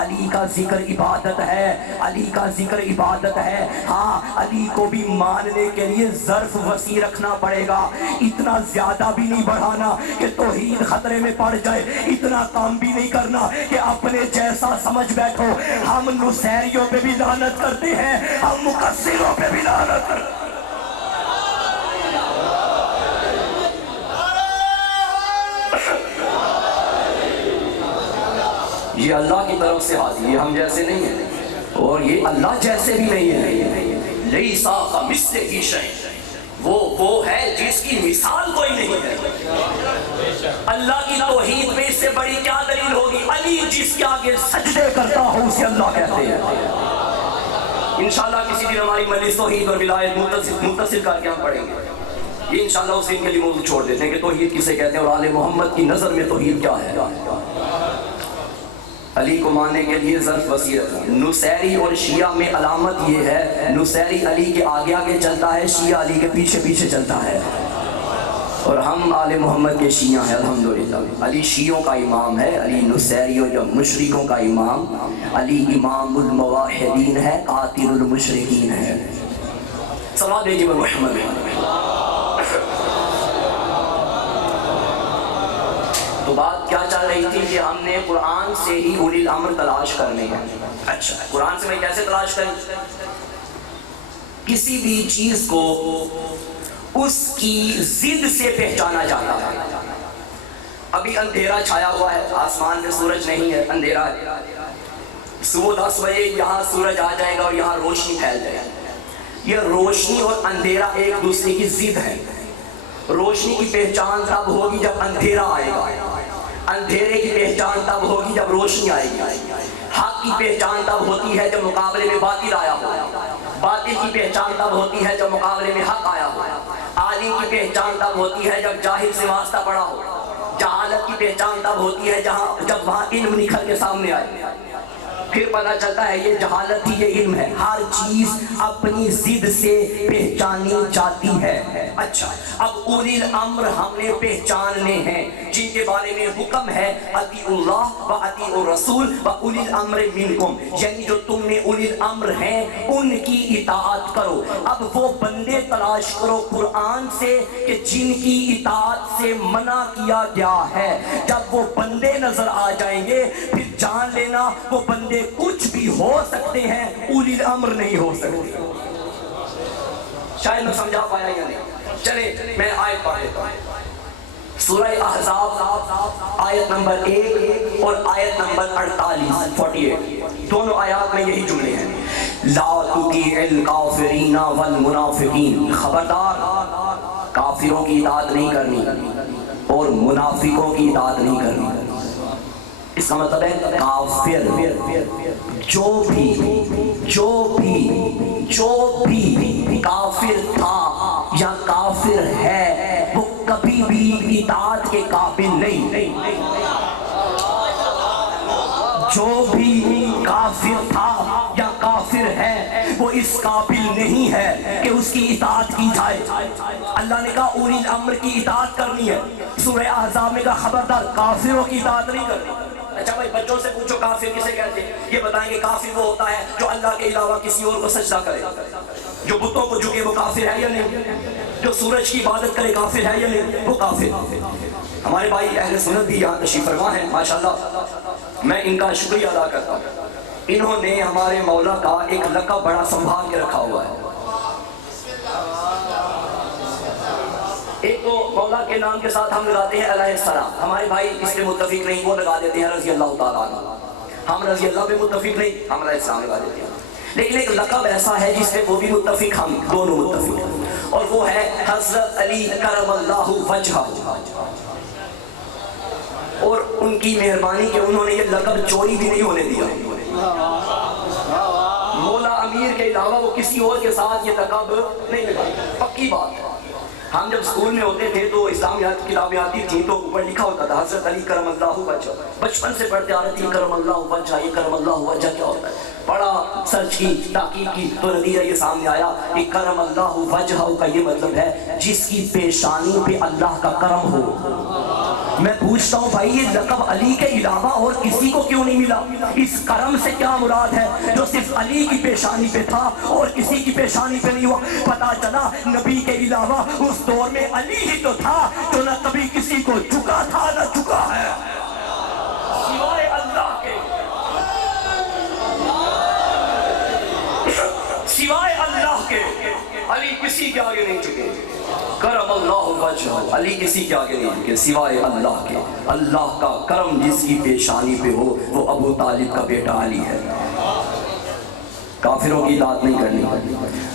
علی کا ذکر عبادت ہے، علی کا ذکر عبادت ہے۔ ہاں علی کو بھی ماننے کے لیے ظرف وسیع رکھنا پڑے گا، اتنا زیادہ بھی نہیں بڑھانا کہ توحید خطرے میں پڑ جائے، اتنا کام بھی نہیں کرنا کہ اپنے جیسا سمجھ بیٹھو۔ ہم نصیریوں پہ بھی لعنت کرتے ہیں، ہم مقصروں پہ بھی لعنت کرتے ہیں۔ یہ اللہ کی طرف سے حاضر، یہ ہم جیسے نہیں ہیں اور یہ اللہ جیسے بھی نہیں ہے۔ لیسا کمثلہ شیء، وہ ہے جس کی مثال کوئی نہیں ہے۔ اللہ کی توحید میں اس سے بڑی کیا دلیل ہوگی؟ علی جس کے آگے سجدے کرتا ہو اسے اللہ کہتے ہیں۔ انشاءاللہ کسی دن ہماری مجلس توحید اور ولایت متصل کر کے ہم پڑھیں گے، یہ انشاءاللہ اس دن کے لیے موضوع چھوڑ دیتے ہیں کہ توحید کسے کہتے ہیں اور آل محمد کی نظر میں توحید کیا ہے۔ علی کو ماننے کے لیے ظرف وسیع ہے۔ نصیری اور شیعہ میں علامت یہ ہے، نصیری علی کے آگے آگے چلتا ہے، شیعہ علی کے پیچھے پیچھے چلتا ہے، اور ہم آل محمد کے شیعہ ہیں الحمدللہ۔ علی شیعوں کا امام ہے، علی نصیریوں جو مشرکوں کا امام، علی امام الموحدین ہے، قاتل المشرکین ہے۔ صلوات بھیجیے محمد۔ تو بات کیا چل رہی تھی کہ ہم نے قرآن سے ہی اولی الامر تلاش کرنے ہیں۔ اچھا قرآن سے میں کیسے تلاش کریں؟ کسی بھی چیز کو اس کی ضد سے پہچانا جاتا ہے۔ ابھی اندھیرا چھایا ہوا ہے، آسمان میں سورج نہیں ہے، اندھیرا ہے، صبح 10 بجے یہاں سورج آ جائے گا اور یہاں روشنی پھیل جائے گی۔ یہ روشنی اور اندھیرا ایک دوسرے کی ضد ہے۔ روشنی کی پہچان تب ہوگی جب اندھیرا آئے گا، اندھیرے کی پہچان تب ہوگی جب روشنی آئے گی۔ حق کی پہچان تب ہوتی ہے جب مقابلے میں باطل آیا ہو، باطل کی پہچان تب ہوتی ہے جب مقابلے میں حق آیا ہو، عالم کی پہچان تب ہوتی ہے جب جاہل سے واسطہ پڑا ہو، جہالت کی پہچان تب ہوتی ہے جب وہاں علم نکھر کے سامنے آئے، پھر پتہ چلتا ہے یہ جہالت ہی یہ علم ہے۔ ہر چیز اپنی ضد سے پہچانی جاتی ہے۔ اچھا، اب اولی الامر ہم نے پہچاننے ہیں جن کے بارے میں حکم ہے اطیعوا اللہ و اطیعوا الرسول و اولی الامر منکم، یعنی جو تم میں اولی الامر ہیں ان کی اطاعت کرو۔ اب وہ بندے تلاش کرو قرآن سے کہ جن کی اطاعت سے منع کیا گیا ہے، جب وہ بندے نظر آ جائیں گے پھر جان لینا وہ بندے کچھ بھی ہو سکتے ہیں، اولی الامر نہیں ہو سکتے۔ شاید میں سمجھا پایا یا نہیں؟ چلے میں آیت پڑھ دیتا ہوں۔ سورہ احزاب آیت نمبر 1 اور آیت نمبر 48 دونوں آیات میں یہی جملے ہیں، لا تطیع الکافرین والمنافقین، خبردار کافروں کی اطاعت نہیں کرنی اور منافقوں کی اطاعت نہیں کرنی۔ اس کا مطلب ہے کافر جو بھی کافر تھا یا کافر ہے وہ کبھی بھی اطاعت کے قابل نہیں۔ جو بھی کافر تھا یا کافر ہے وہ اس قابل نہیں ہے کہ اس کی اطاعت کی جائے۔ اللہ نے کہا اولی الامر کی اطاعت کرنی ہے، سورہ احزاب میں کہا خبردار کافروں کی اطاعت نہیں کرنی۔ اچھا بھائی بچوں سے پوچھو کافر کسے کہتے ہیں، یہ بتائیں گے کافر وہ ہوتا ہے جو اللہ کے علاوہ کسی اور کو سجدہ کرے، جو بتوں کو جھکے وہ کافر ہے یا نہیں، جو سورج کی عبادت کرے کافر ہے یا نہیں، وہ کافر۔ ہمارے بھائی اہل سنت بھی یہاں تشریف فرما ہیں ماشاءاللہ، میں ان کا شکریہ ادا کرتا ہوں۔ انہوں نے ہمارے مولا کا ایک لقب بڑا سنبھال کے رکھا ہوا ہے۔ ایک تو مولا کے نام کے ساتھ ہم لگاتے ہیں علیہ السلام، ہمارے بھائی اس پہ متفق نہیں، وہ لگا دیتے ہیں رضی اللہ تعالیٰ عنہ۔ ہم رضی اللہ پہ متفق نہیں، ہم علیہ السلام لگا دیتے ہیں۔ لیکن ایک لقب ایسا ہے جس پہ وہ بھی متفق، ہم دونوں متفق، اور وہ ہے حضرت علی کرم اللہ وجہہ، اور ان کی مہربانی کہ انہوں نے یہ لقب چوری بھی نہیں ہونے دیا۔ مولا امیر کے علاوہ وہ کسی اور کے ساتھ یہ لقب نہیں لگا، پکی بات ہے۔ ہم جب سکول میں ہوتے تھے تو اسلامیات کی کتابیں آتی تھیں تو اوپر لکھا ہوتا تھا حضرت علی کرم اللہ وجہ، بچپن سے پڑھتے آ رہے تھے کرم اللہ وجہ، یہ کرم اللہ وجہ کیا ہوتا ہے، بڑا سرچ کی تحقیق کی تو نتیجہ یہ سامنے آیا کہ کرم اللہ وجہ کا یہ مطلب ہے جس کی پیشانی پہ اللہ کا کرم ہو۔ میں پوچھتا ہوں بھائی یہ لقب علی کے علاوہ اور کسی کو کیوں نہیں ملا؟ اس کرم سے کیا مراد ہے جو صرف علی کی پیشانی پہ تھا اور کسی کی پیشانی پہ نہیں ہوا؟ پتا چلا نبی کے علاوہ اس دور میں علی ہی تو تھا جو نہ کبھی کسی کو جھکا تھا نہ جھکا ہے سوائے اللہ کے، سوائے اللہ کے علی کسی کے آگے نہیں جھکے۔ کرم اللہ وجہ، علی کسی کے آگے نہیں جھکے سوائے اللہ کے۔ اللہ کا کرم جس کی پیشانی پہ ہو وہ ابو طالب کا بیٹا علی ہے۔ کافروں کی اطاعت نہیں کرنی۔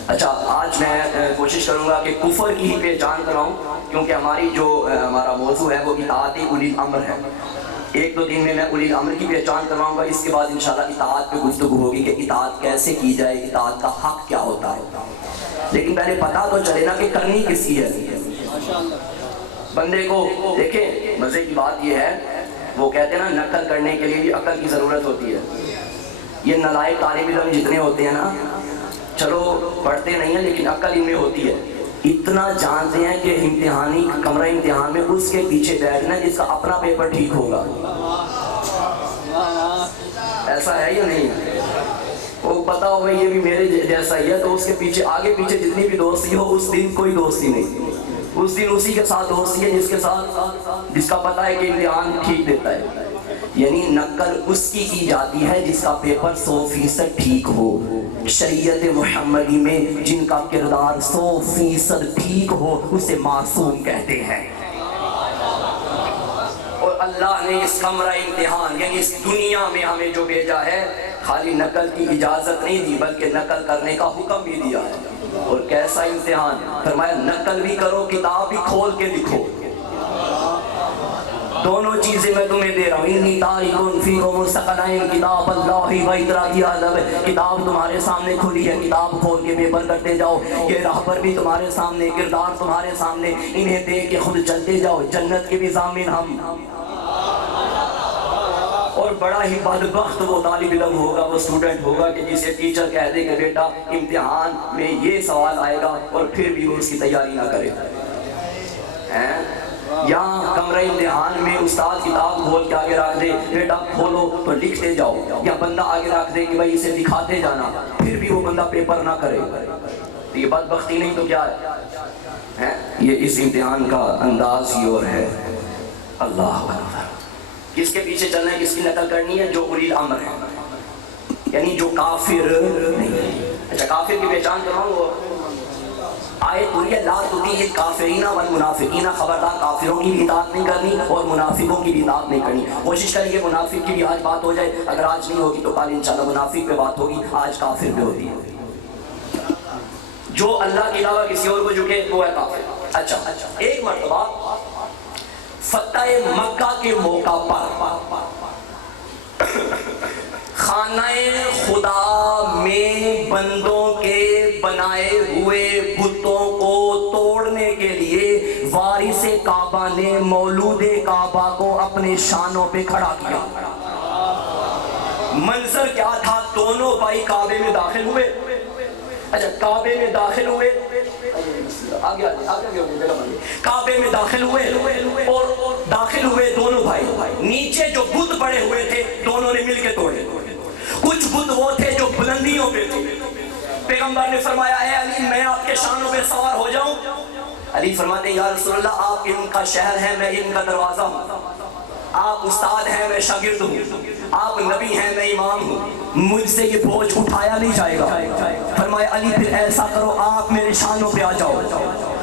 اچھا آج میں کوشش کروں گا کہ کفر کی ہی پہچان کراؤں، کیونکہ ہماری جو ہمارا موضوع ہے وہ اطاعت اولی الامر ہے۔ ایک دو دن میں اولی الامر کی پہچان کرواؤں گا، اس کے بعد انشاءاللہ اطاعت پہ گفتگو ہوگی کہ اطاعت کیسے کی جائے، اطاعت کا حق کیا ہوتا ہے۔ لیکن پہلے پتا تو چلے نا کہ کرنی کس کی ہے۔ بندے کو دیکھیں مزے کی بات یہ ہے، وہ کہتے ہیں نا نقل کرنے کے لیے بھی عقل کی ضرورت ہوتی ہے۔ یہ نالائق طالب علم جتنے ہوتے ہیں نا، چلو پڑھتے نہیں ہیں لیکن عقل ان میں ہوتی ہے، اتنا جانتے ہیں کہ امتحانی کمرہ امتحان میں اس کے پیچھے بیٹھنا جس کا اپنا پیپر ٹھیک ہوگا۔ ایسا ہے یا نہیں؟ وہ پتا ہوگا یہ بھی میرے جیسا ہی ہے، تو اس کے پیچھے آگے پیچھے جتنی بھی دوستی ہو اس دن کوئی دوستی نہیں، اس دن اسی کے ساتھ دوستی ہے جس کا پتا ہے کہ امتحان ٹھیک دیتا ہے۔ یعنی نقل اس کی جاتی ہے جس کا پیپر 100% ٹھیک ہو۔ شریعت محمدی میں جن کا کردار 100% ٹھیک ہو اسے معصوم کہتے ہیں۔ اور اللہ نے اس کمرہ امتحان یعنی اس دنیا میں ہمیں جو بھیجا ہے خالی نقل کی اجازت نہیں دی بلکہ نقل کرنے کا حکم بھی دیا ہے۔ اور کیسا امتحان؟ فرمایا نقل بھی کرو، کتاب بھی کھول کے لکھو۔ دونوں چیزیں میں تمہیں دے رہا ہوں. انی تارک فیکم الثقلین کتاب اللہ و اطراء ادب. کتاب تمہارے سامنے کھلی ہے, کتاب کھول کے پیپر کرتے جاؤ. یہ راہبر بھی تمہارے سامنے, کردار تمہارے سامنے, انہیں دیکھ کے خود چلتے جاؤ. جنت کے بھی ضامن ہم. اور بڑا ہی بدبخت وہ طالب علم ہوگا, وہ اسٹوڈنٹ ہوگا کہ جسے ٹیچر کہہ دے کہ بیٹا امتحان میں یہ سوال آئے گا اور پھر بھی وہ اس کی تیاری نہ کرے. یا کمرہ امتحان میں استاد کتاب کھول کے آگے رکھ دے, بیٹا کھولو تو لکھتے جاؤ. یا بندہ آگے رکھ دے کہ بھائی اسے دکھاتے جانا, پھر بھی وہ بندہ پیپر نہ کرے. تو یہ بدبختی نہیں تو کیا ہے؟ یہ اس امتحان کا انداز ہی اور ہے. اللہ اکبر. کس کے پیچھے چلنا ہے, کس کی نقل کرنی ہے؟ جو اولی الامر ہے, یعنی جو کافر نہیں. اچھا کافر کی پہچان کراؤں. وہ آیت پوری ہے, لا تطیع الکافرین والمنافقین. خبردار کافروں کی بھی اطاعت نہیں کرنی اور منافقوں کی بھی اطاعت نہیں کرنی. کوشش کریں کہ منافق کی بھی آج بات ہو جائے, اگر آج نہیں ہوگی تو کل انشاءاللہ منافق پہ بات ہوگی, آج کافر پہ ہوتی ہے. جو اللہ کے علاوہ کسی اور کو جھکے وہ ہے کافر. اچھا ایک مرتبہ فتح مکہ کے موقع پر خانہ خدا میں بندوں کے بنائے ہوئے بتوں کو توڑنے کے لیے وارث کعبہ نے مولود کعبہ کو اپنے شانوں پہ کھڑا کیا. منظر کیا تھا؟ دونوں بھائی کعبے میں داخل ہوئے. اچھا کعبے میں داخل ہوئے, کعبے میں داخل ہوئے اور داخل ہوئے دونوں بھائی. نیچے جو بت پڑے ہوئے تھے دونوں نے مل کے توڑے. کچھ بت وہ تھے جو بلندیوں پہ تھے. پیغمبر نے فرمایا اے علی میں آپ کے شانوں پہ سوار ہو جاؤں؟ علی فرماتے ہیں یا رسول اللہ آپ ان کا شہر ہے, میں ان کا دروازہ ہوں. آپ استاد ہیں, میں شاگرد ہوں. آپ نبی ہیں, میں امام ہوں. مجھ سے یہ بوجھ اٹھایا نہیں جائے گا. فرمایا علی پھر ایسا کرو آپ میرے شانوں پہ آ جاؤ.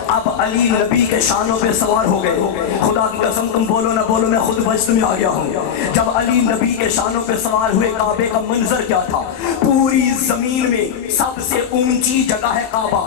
اب علی نبی کے شانوں پہ سوار ہو گئے. خدا کی قسم تم بولو نہ بولو میں خود بچ میں آ گیا ہوں. جب علی نبی کے شانوں پہ سوار ہوئے, کعبے کا منظر کیا تھا؟ پوری زمین میں سب سے اونچی جگہ ہے کعبہ.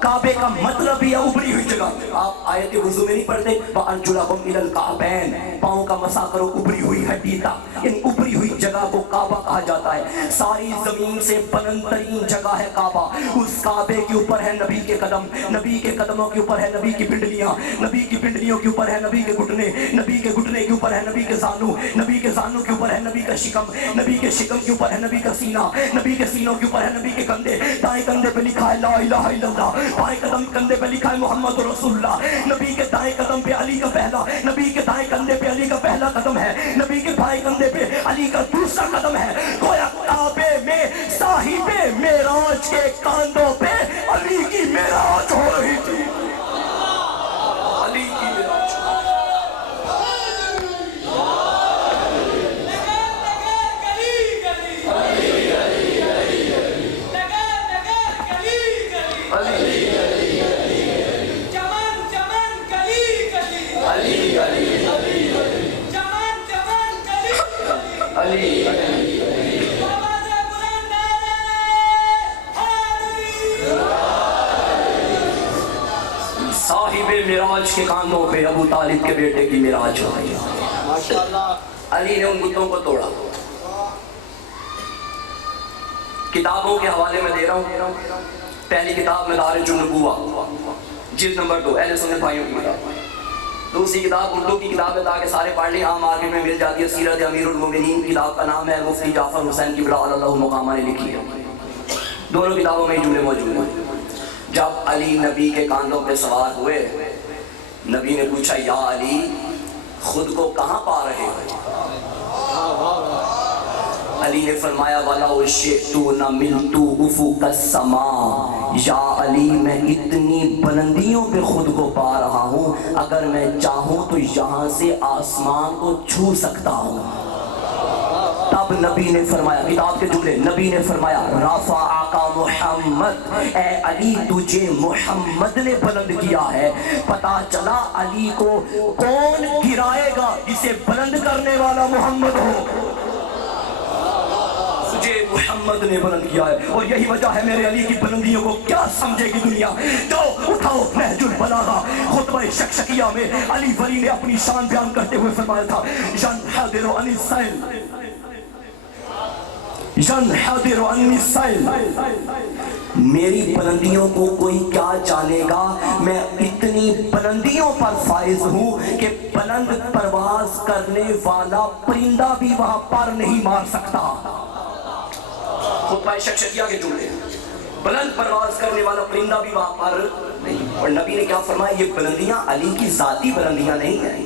کعبے کا مطلب ہی ہے ابری ہوئی جگہ. آپ آیت وضو میں نہیں پڑھتے وَأَرْجُلَكُمْ إِلَى الْكَعْبَيْنِ, پاؤں کا مسا کرو ابری ہوئی ہڈی تک. ان ابری ہوئی جگہ کو کعبہ کہا جاتا ہے. ساری زمین سے بلند ترین جگہ ہے کعبہ. اس کعبے کے اوپر ہے نبی کے قدم, نبی کے قدموں کے اوپر ہے نبی کی پنڈلیاں, نبی کی پنڈلیوں کے اوپر ہے نبی کے گھٹنے, نبی کے گھٹنے کے اوپر ہے نبی کے زانو, نبی کے زانو کے اوپر ہے نبی کا شکم, نبی کے شکم کے اوپر ہے نبی کا سینہ, نبی کے سینوں کے اوپر ہے نبی کے کندھے. دائیں کندھے پہ لکھا ہے لا الہ الا اللہ, بائیں قدم کندھے پہ لکھا ہے محمد رسول اللہ. نبی کے دائیں قدم پہ علی کا پہلا, نبی کے دائیں کندھے پہ علی کا پہلا قدم ہے, نبی کے بائیں کندھے پہ علی کا دوسرا قدم ہے. گویا کعبے میں صاحب معراج کے کاندھوں پہ علی کی معراج ہو رہی تھی. علی کی معراج. صاحب معراج کے کاندھوں پہ ابو طالب کے بیٹے کی معراج ہو رہی ہے. علی نے ان بتوں کو توڑا. کتابوں کے حوالے میں دے رہا ہوں. پہلی کتاب مدارج النبوہ جلد نمبر 2, اہل سنت بھائیوں کی کتاب. دوسری کتاب اردو کی کتاب ہے تاکہ سارے پڑھ لیں, عام مارکیٹ میں مل جاتی ہے. سیرت امیر المومنین کتاب کا نام ہے, مفتی جعفر حسین کبریٰ اللہ مقامہ نے لکھی ہے. دونوں کتابوں میں جملے موجود ہیں. جب علی نبی کے کاندھوں پہ سوار ہوئے, نبی نے پوچھا یا علی خود کو کہاں پا رہے ہو؟ علی نے فرمایا وَلَوْ شِئْتُ لَمِلْتُ أُفُقَ السَّمَاءِ, یا علی میں اتنی بلندیوں پہ خود کو پا رہا ہوں, اگر میں چاہوں تو یہاں سے آسمان کو چھو سکتا ہوں. تب نبی نے فرمایا, کتاب کے جملے, نبی نے فرمایا رفعک محمد, اے علی تجھے محمد نے بلند کیا ہے. پتا چلا علی کو کون گرائے گا؟ جسے بلند کرنے والا محمد ہو. مجھے محمد نے بلند کیا ہے، اور یہی وجہ ہے میرے علی کی بلندیوں کو کیا سمجھے گی دنیا۔ جاؤ اٹھاؤ نہج البلاغہ، خطبہ شکشکیہ میں علی ولی نے اپنی شان بیان کرتے ہوئے فرمایا تھا، ینحدر عن السیل، ینحدر عن السیل، میری بلندیوں کو کوئی کیا جانے گا، میں اتنی بلندیوں پر فائز ہوں کہ بلند پرواز کرنے والا پرندہ بھی وہاں پر نہیں مار سکتا۔ خطبہ شکشکیہ کے جملے، بلند پرواز کرنے والا پرندہ بھی وہاں پر نہیں۔ اور نبی نے کیا فرمایا، یہ بلندیاں علی کی ذاتی بلندیاں نہیں ہیں،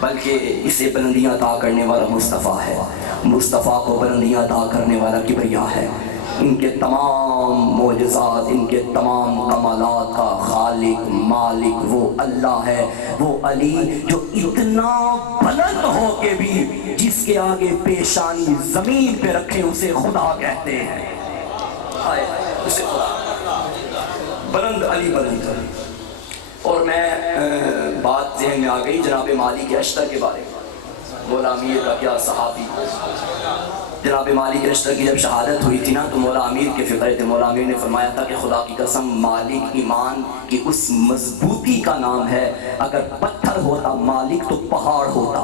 بلکہ اسے بلندیاں عطا کرنے والا مصطفیٰ ہے، مصطفیٰ کو بلندیاں عطا کرنے والا کبریا ہے۔ ان کے تمام معجزات، ان کے تمام کمالات کا خالق مالک وہ اللہ ہے، وہ علی جو اتنا بلند ہو کے بھی جس کے آگے پیشانی زمین پہ رکھے اسے خدا کہتے ہیں۔ اسے خدا، بلند علی بلند۔ اور میں بات ذہن میں آ گئی جناب مالک اشتر کے بارے میں، مولا امیر کا کیا صحابی، جناب مالک اشتر کی جب شہادت ہوئی تھی نا تو مولا امیر کے فکر تھے، مولا امیر نے فرمایا تھا کہ خدا کی قسم مالک ایمان کی اس مضبوطی کا نام ہے، اگر پتھر ہوتا مالک تو پہاڑ ہوتا۔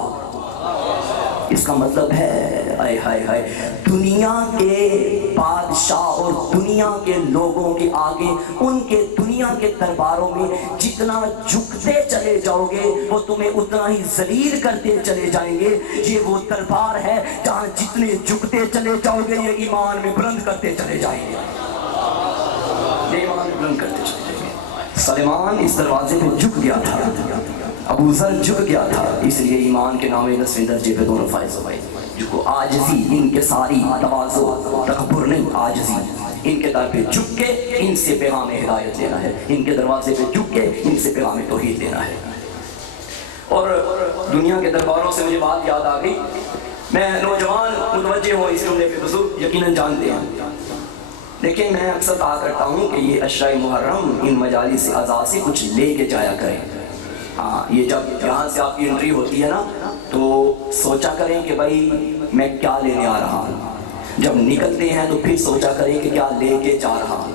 اس کا مطلب ہے آئے ہائے ہائے، دنیا کے بادشاہ اور دنیا کے لوگوں کے آگے، ان کے دنیا کے درباروں میں جتنا جھکتے چلے جاؤ گے وہ تمہیں اتنا ہی ذلیل کرتے چلے جائیں گے۔ یہ وہ دربار ہے جہاں جتنے جھکتے چلے جاؤ گے یہ ایمان میں بلند کرتے چلے جائیں گے، یہ ایمان میں بلند کرتے چلے جائیں گے۔ سلیمان اس دروازے پہ جھک گیا تھا، ابو ذر جھک گیا تھا، اس لیے ایمان کے نام 10ویں درجے پہ دونوں فائز ہوئے۔ جو کو عاجزی، ان کے ساری تواضع تکبر نہیں، عاجزی، ان کے در پہ جھک کے ان سے پیغام ہدایت لینا ہے، ان کے دروازے پہ جھک کے ان سے پیغام توحید لینا ہے۔ اور دنیا کے درباروں سے مجھے بات یاد آ گئی، میں نوجوان متوجہ ہوں اس جملے پہ، بزرگ یقیناً جانتے ہیں، لیکن میں اکثر کہا کرتا ہوں کہ یہ عشرۂ محرم ان مجالس اعزاز سے کچھ لے کے جایا کریں۔ ہاں، یہ جب یہاں سے آپ کی انٹری ہوتی ہے نا تو سوچا کریں کہ بھائی میں کیا لینے آ رہا ہوں، جب نکلتے ہیں تو پھر سوچا کریں کہ کیا لے کے جا رہا ہوں۔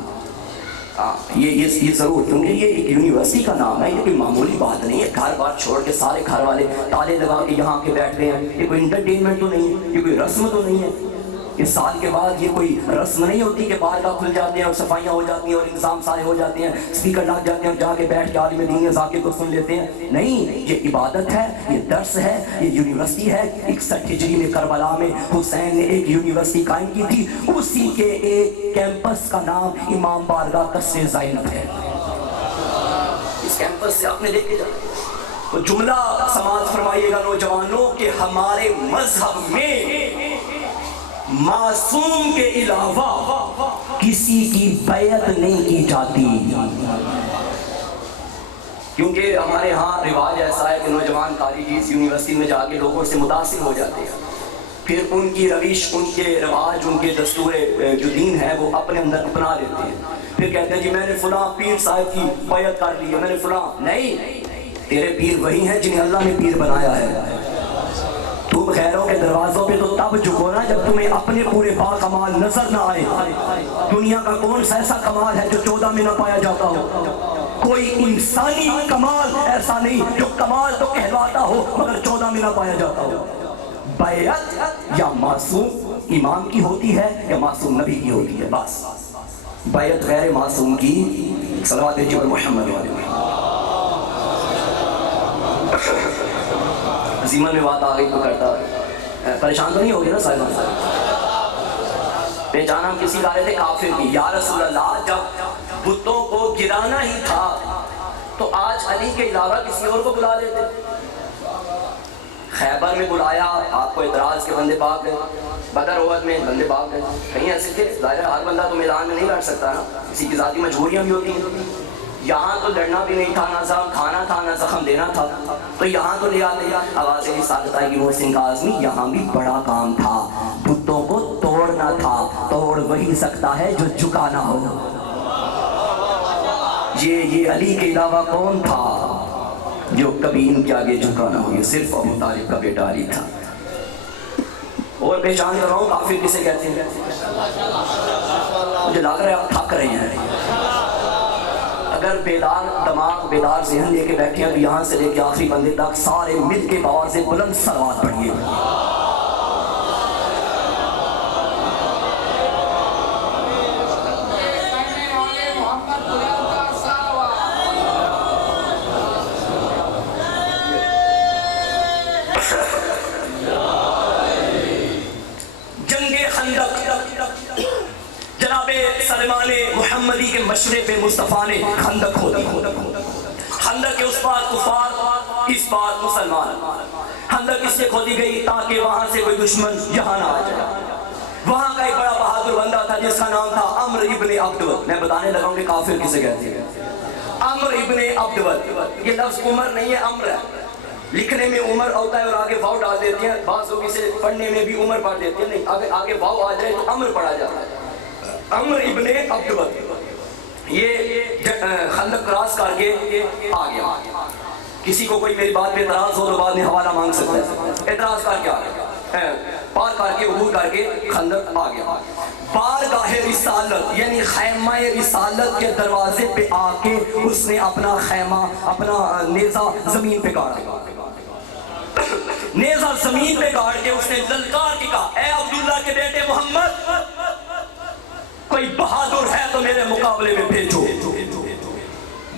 یہ ضرور، کیونکہ یہ ایک یونیورسٹی کا نام ہے، یہ کوئی معمولی بات نہیں ہے، گھر بار چھوڑ کے سارے گھر والے تالے لگا کے یہاں کے بیٹھ گئے ہیں، یہ کوئی انٹرٹینمنٹ تو نہیں ہے، یہ کوئی رسم تو نہیں ہے۔ اس سال کے بعد یہ کوئی رسم نہیں ہوتی کہ بار کا کھل جاتے ہیں اور صفائیاں ہو جاتی ہیں اور انتظام سارے ہو جاتے ہیں، اسپیکر لگ جاتے ہیں اور جا کے بیٹھ کے عالم دین ذاکر کو سن لیتے ہیں۔ نہیں، یہ عبادت ہے، یہ درس ہے، یہ یونیورسٹی ہے۔ 61 ہجری میں کربلا میں حسین نے ایک یونیورسٹی قائم کی تھی، اسی کے ایک کیمپس کا نام امام بارگاہ قصر زینب ہے۔ اس کیمپس سے آپ نے لے کے جانا تو جملہ سماعت فرمائیے گا نوجوانوں کہ ہمارے مذہب میں معصوم کے علاوہ کسی کی بیعت نہیں کی جاتی، کیونکہ ہمارے ہاں رواج ایسا ہے کہ نوجوان خارجی اس یونیورسٹی میں جا کے لوگوں سے متاثر ہو جاتے ہیں، پھر ان کی روش، ان کے رواج، ان کے دستور جو دین ہے وہ اپنے اندر اپنا لیتے ہیں، پھر کہتے ہیں جی میں نے فلاں پیر صاحب کی بیعت کر لی ہے، میں نے فلاں۔ نہیں، تیرے پیر وہی ہیں جنہیں اللہ نے پیر بنایا ہے۔ تم خیروں کے دروازوں پہ تو تب جھکو نا جب تمہیں اپنے پورے با کمال نظر نہ آئے۔ دنیا کا کون سا ایسا کمال ہے جو 14 میں نہ پایا جاتا ہو؟ کوئی انسانی کمال ایسا نہیں جو کمال تو کہلاتا ہو مگر 14 میں نہ پایا جاتا ہو۔ بیعت یا معصوم امام کی ہوتی ہے یا معصوم نبی کی ہوتی ہے، بس۔ بیعت غیر معصوم کی صلوات جبر محمد علیہ۔ زیمن میں بات آ گئی تو کرتا پریشان تو نہیں ہوگی نا صاحب؟ پہچانا ہم کسی کا رہے تھے کافر کی، یا رسول اللہ جب بتوں کو گرانا ہی تھا تو آج علی کے علاوہ کسی اور کو بلا لیتے۔ خیبر میں بلایا آپ کو اعتراض کے بندے بھاگ گئے، بدر احد میں بندے بھاگ گئے، کہیں ایسے تھے؟ ظاہر ہر بندہ تو میدان میں نہیں لڑ سکتا نا، کسی کی ذاتی مجبوریاں بھی ہوتی ہیں۔ یہاں تو لڑنا بھی نہیں تھا، نہ زخم کھانا تھا، نہ زخم دینا تھا، تو یہاں تو لے آتے۔ آواز سادت آئے گی محسن کاظمی، یہاں بھی بڑا کام تھا، بتوں کو توڑنا تھا، توڑ وہی سکتا ہے جو جھکانا ہو۔ یہ علی کے علاوہ کون تھا جو کبھی ان کے آگے جھکانا ہو؟ یہ صرف ابو طالب کا بیٹا علی تھا۔ اور پہچان کر رہا ہوں کافر کسے کہتے ہیں. مجھے لگ رہا ہے آپ تھک رہے ہیں. اگر بیدار دماغ بیدار ذہن لے کے بیٹھے ہیں تو یہاں سے لے کے آخری بندے تک سارے مل کے آواز بلند صلوات پڑھیے. جناب سلمان محمدی کے مشورے پہ مصطفیٰ نے خندق کھودی. خندق کے اس پار کفار اس پار مسلمان. خندق اس لیے کھودی گئی تاکہ وہاں سے کوئی دشمن یہاں نہ آ جائے. وہاں کا ایک بڑا بہادر بندہ تھا جس کا نام تھا عمرو ابن عبدود. میں بتانے لگا ہوں کہ کافر کسے کہتے ہیں. عمرو ابن عبدود. یہ لفظ عمر نہیں ہے عمر ہے. لکھنے میں عمر ہوتا ہے اور آگے واو ڈال دیتے ہیں. بعض لوگ اسے پڑھنے میں بھی عمر پڑھ دیتے ہیں. نہیں, آگے واو آ جائے تو عمر پڑھا جاتا ہے. عمرو ابن عبدود یہ خندق کراس کر کے آ گیا. کسی کو کوئی میری بات پہ اعتراض ہو تو بعد میں حوالہ مانگ سکتا ہے. اعتراض کر کے آ گیا, پار کر کے عبور کر کے خندق آ گیا. بارگاہ رسالت یعنی خیمہ رسالت کے دروازے پہ آ کے اس نے اپنا خیمہ اپنا نیزہ زمین پہ گاڑا. نیزہ زمین پہ گاڑ کے اس نے للکار کے کہا, اے عبداللہ کے بیٹے محمد, کوئی بہادر ہے تو میرے مقابلے میں بھیجو.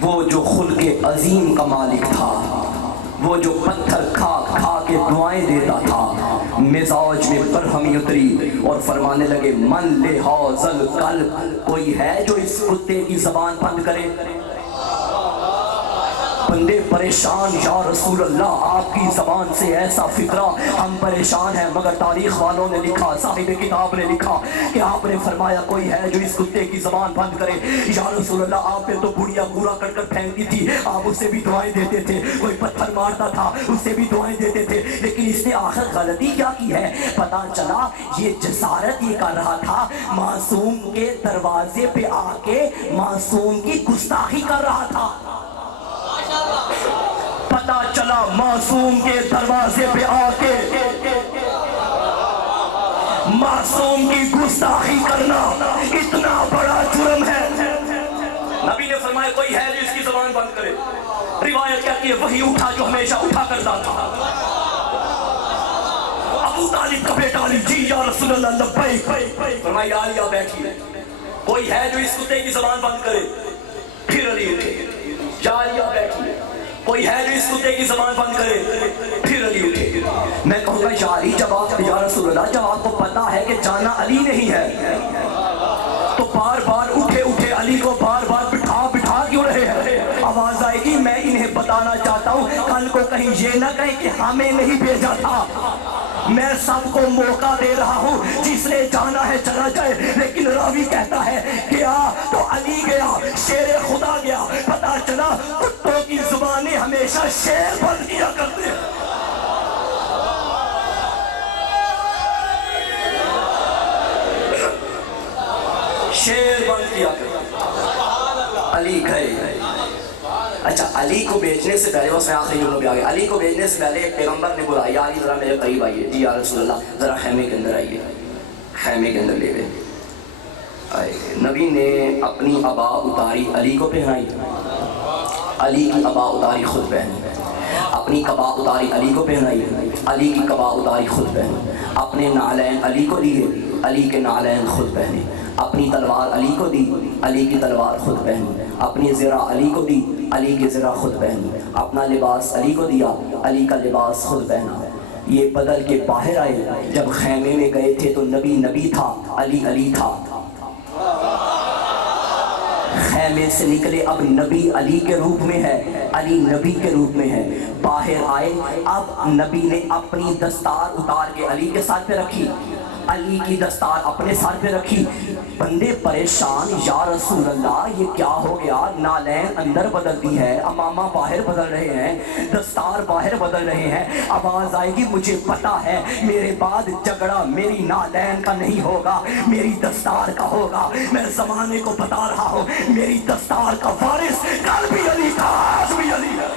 وہ جو خلق عظیم کا مالک تھا, وہ جو پتھر کھا کھا کے دعائیں دیتا تھا, مزاج میں برہمی اتری اور فرمانے لگے من لحاظ القلب, کوئی ہے جو اس کتے کی زبان بند کرے. بندے پریشان, یا رسول اللہ آپ کی زبان سے ایسا فکرہ, ہم پریشان ہیں. مگر تاریخ والوں نے لکھا, صاحب کتاب نے لکھا کہ آپ نے فرمایا کوئی ہے جو اس کتے کی زبان بند کرے. یا رسول اللہ آپ نے تو بڑھیا پورا کر کر پھینکتی تھی, آپ اسے بھی دعائیں دیتے تھے. کوئی پتھر مارتا تھا اسے بھی دعائیں دیتے تھے. لیکن اس نے آخر غلطی کیا کی ہے؟ پتا چلا یہ جسارت یہ کر رہا تھا, معصوم کے دروازے پہ آ کے معصوم کی گستاخی کر رہا تھا. پتا چلا معصوم کے دروازے پہ آ کے معصوم کی گستاخی کرنا اتنا بڑا جرم ہے. نبی نے فرمایا کوئی ہے جو اس کی زبان بند کرے. روایت کہتی ہے وہی اٹھا جو ہمیشہ اٹھا کرتا تھا. ابو طالب کا بیٹا علی, جی یا رسول اللہ لبیک. فرمایا علی بیٹھیے, کوئی ہے جو اس کتے کی زبان بند کرے. پھر علی اٹھے, یا علی بیٹھیے, کوئی ہے جو اس کتے کی زبان بند کرے. پھر علی اٹھے. میں کہوں گا یا علی, جب آپ, یا رسول اللہ جب آپ کو پتا ہے کہ جانا علی نہیں ہے تو بار بار اٹھے اٹھے علی کو بار بار بٹھا بٹھا کیوں رہے ہیں؟ آواز آئے گی. میں انہیں بتانا چاہتا ہوں کل کو کہیں یہ نہ کہیں کہ ہمیں نہیں بھیجا تھا. میں سب کو موقع دے رہا ہوں, جس نے جانا ہے چلا جائے. لیکن راوی کہتا ہے گیا تو علی گیا, شیر خدا گیا. پتا چلا کتوں کی زبانیں ہمیشہ شیر بند کیا کرتے ہیں. شیر بند کیا کرتے. علی گئے. اچھا, علی کو بیچنے سے پہلے, بس میں آخری جملوں پہ آ گیا. علی کو بیچنے سے پہلے ایک پیغمبر نے بلایا, علی ذرا میرے قریب آئیے. جی یا رسول اللہ ذرا خیمے کے اندر آئیے. خیمے کے اندر لے گئے. نبی نے اپنی عبا اتاری, علی کو پہنائی. علی کی عبا اتاری خود پہنی. اپنی قبا اتاری علی کو پہنائی. علی کی قبا اتاری خود پہنی. اپنے نعلین علی کو دیے, علی کے نعلین خود پہنے. اپنی تلوار علی کو دی, علی کی تلوار خود پہنی. اپنی زرہ علی کو دی, علی کی زرہ خود پہنی. اپنا لباس علی کو دیا, علی کا لباس خود پہنا. یہ بدل کے باہر آئے. جب خیمے میں گئے تھے تو نبی نبی تھا, علی علی تھا. خیمے سے نکلے, اب نبی علی کے روپ میں ہے, علی نبی کے روپ میں ہے. باہر آئے, اب نبی نے اپنی دستار اتار کے علی کے ساتھ پہ رکھی, علی کی دستار اپنے سر پہ رکھی. بندے پریشان, یا رسول اللہ یہ کیا ہو گیا؟ نالین اندر بدل دی ہے, امامہ باہر بدل رہے ہیں, دستار باہر بدل رہے ہیں. آواز آئے گی, مجھے پتا ہے میرے بعد جھگڑا میری نالین کا نہیں ہوگا, میری دستار کا ہوگا. میں زمانے کو بتا رہا ہوں, میری دستار کا وارث کل بھی علی تھا, آج بھی علی ہے.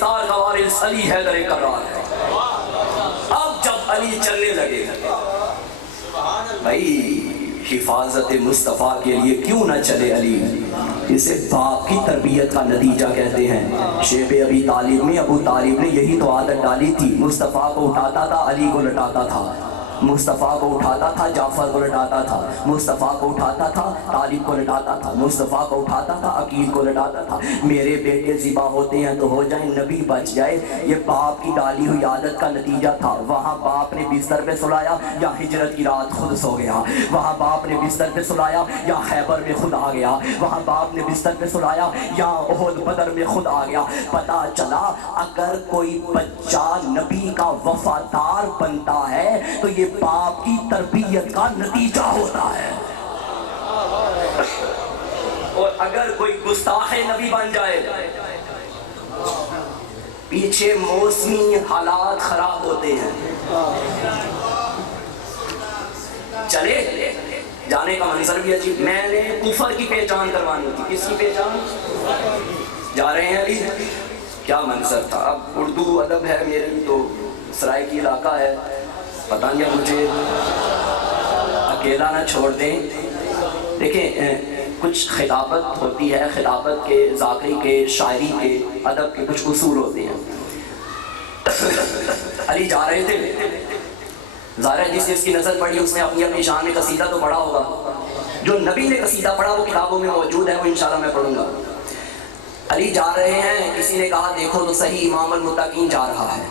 دستار کا وارث علی حیدر کرار ہے۔ اب جب علی چلنے لگے بھائی حفاظت مصطفیٰ کے لیے کیوں نہ چلے علی، اسے باپ کی تربیت کا نتیجہ کہتے ہیں۔ شیب ابی طالب میں ابو طالب نے یہی تو عادت ڈالی تھی، مصطفیٰ کو اٹھاتا تھا علی کو لٹاتا تھا، مصطفیٰ کو اٹھاتا تھا جعفر کو لٹاتا تھا، مصطفیٰ کو اٹھاتا تھا طالب کو لٹاتا تھا، مصطفیٰ کو اٹھاتا تھا عقیل کو لٹاتا تھا۔ میرے بیٹے ذبح ہوتے ہیں تو ہو جائیں، نبی بچ جائے، یہ باپ کی ڈالی ہوئی عادت کا نتیجہ تھا۔ وہاں باپ نے بستر پہ سلایا یا ہجرت کی رات خود سو گیا، وہاں باپ نے بستر پہ سلایا یا خیبر میں خود آ گیا، وہاں باپ نے بستر پہ سلایا یا احد بدر میں خود آ گیا۔ پتہ چلا اگر کوئی بچہ نبی کا وفادار بنتا ہے تو یہ باپ کی تربیت کا نتیجہ ہوتا ہے، اور اگر کوئی گستاخ نبی بن جائے پیچھے موسمی حالات خراب ہوتے ہیں۔ چلے جانے کا منظر بھی عجیب، میں نے کفر کی پہچان کروانی تھی، کس کی پہچان؟ جا رہے ہیں علی، کیا منظر تھا۔ اب اردو ادب ہے میری تو سرائے کی علاقہ ہے، پتہ نہیں مجھے اکیلا نہ چھوڑ دیں۔ دیکھیں کچھ خطابت ہوتی ہے، خطابت کے ذاکری کے شاعری کے ادب کے کچھ اصول ہوتے ہیں۔ علی جا رہے تھے، ظاہر ہے جس کی نظر پڑی اس نے اپنی اپنی شان میں قصیدہ تو پڑھا ہوگا، جو نبی نے قصیدہ پڑھا وہ کتابوں میں موجود ہے، وہ انشاءاللہ میں پڑھوں گا۔ علی جا رہے ہیں، کسی نے کہا دیکھو تو صحیح امام المتقین جا رہا ہے،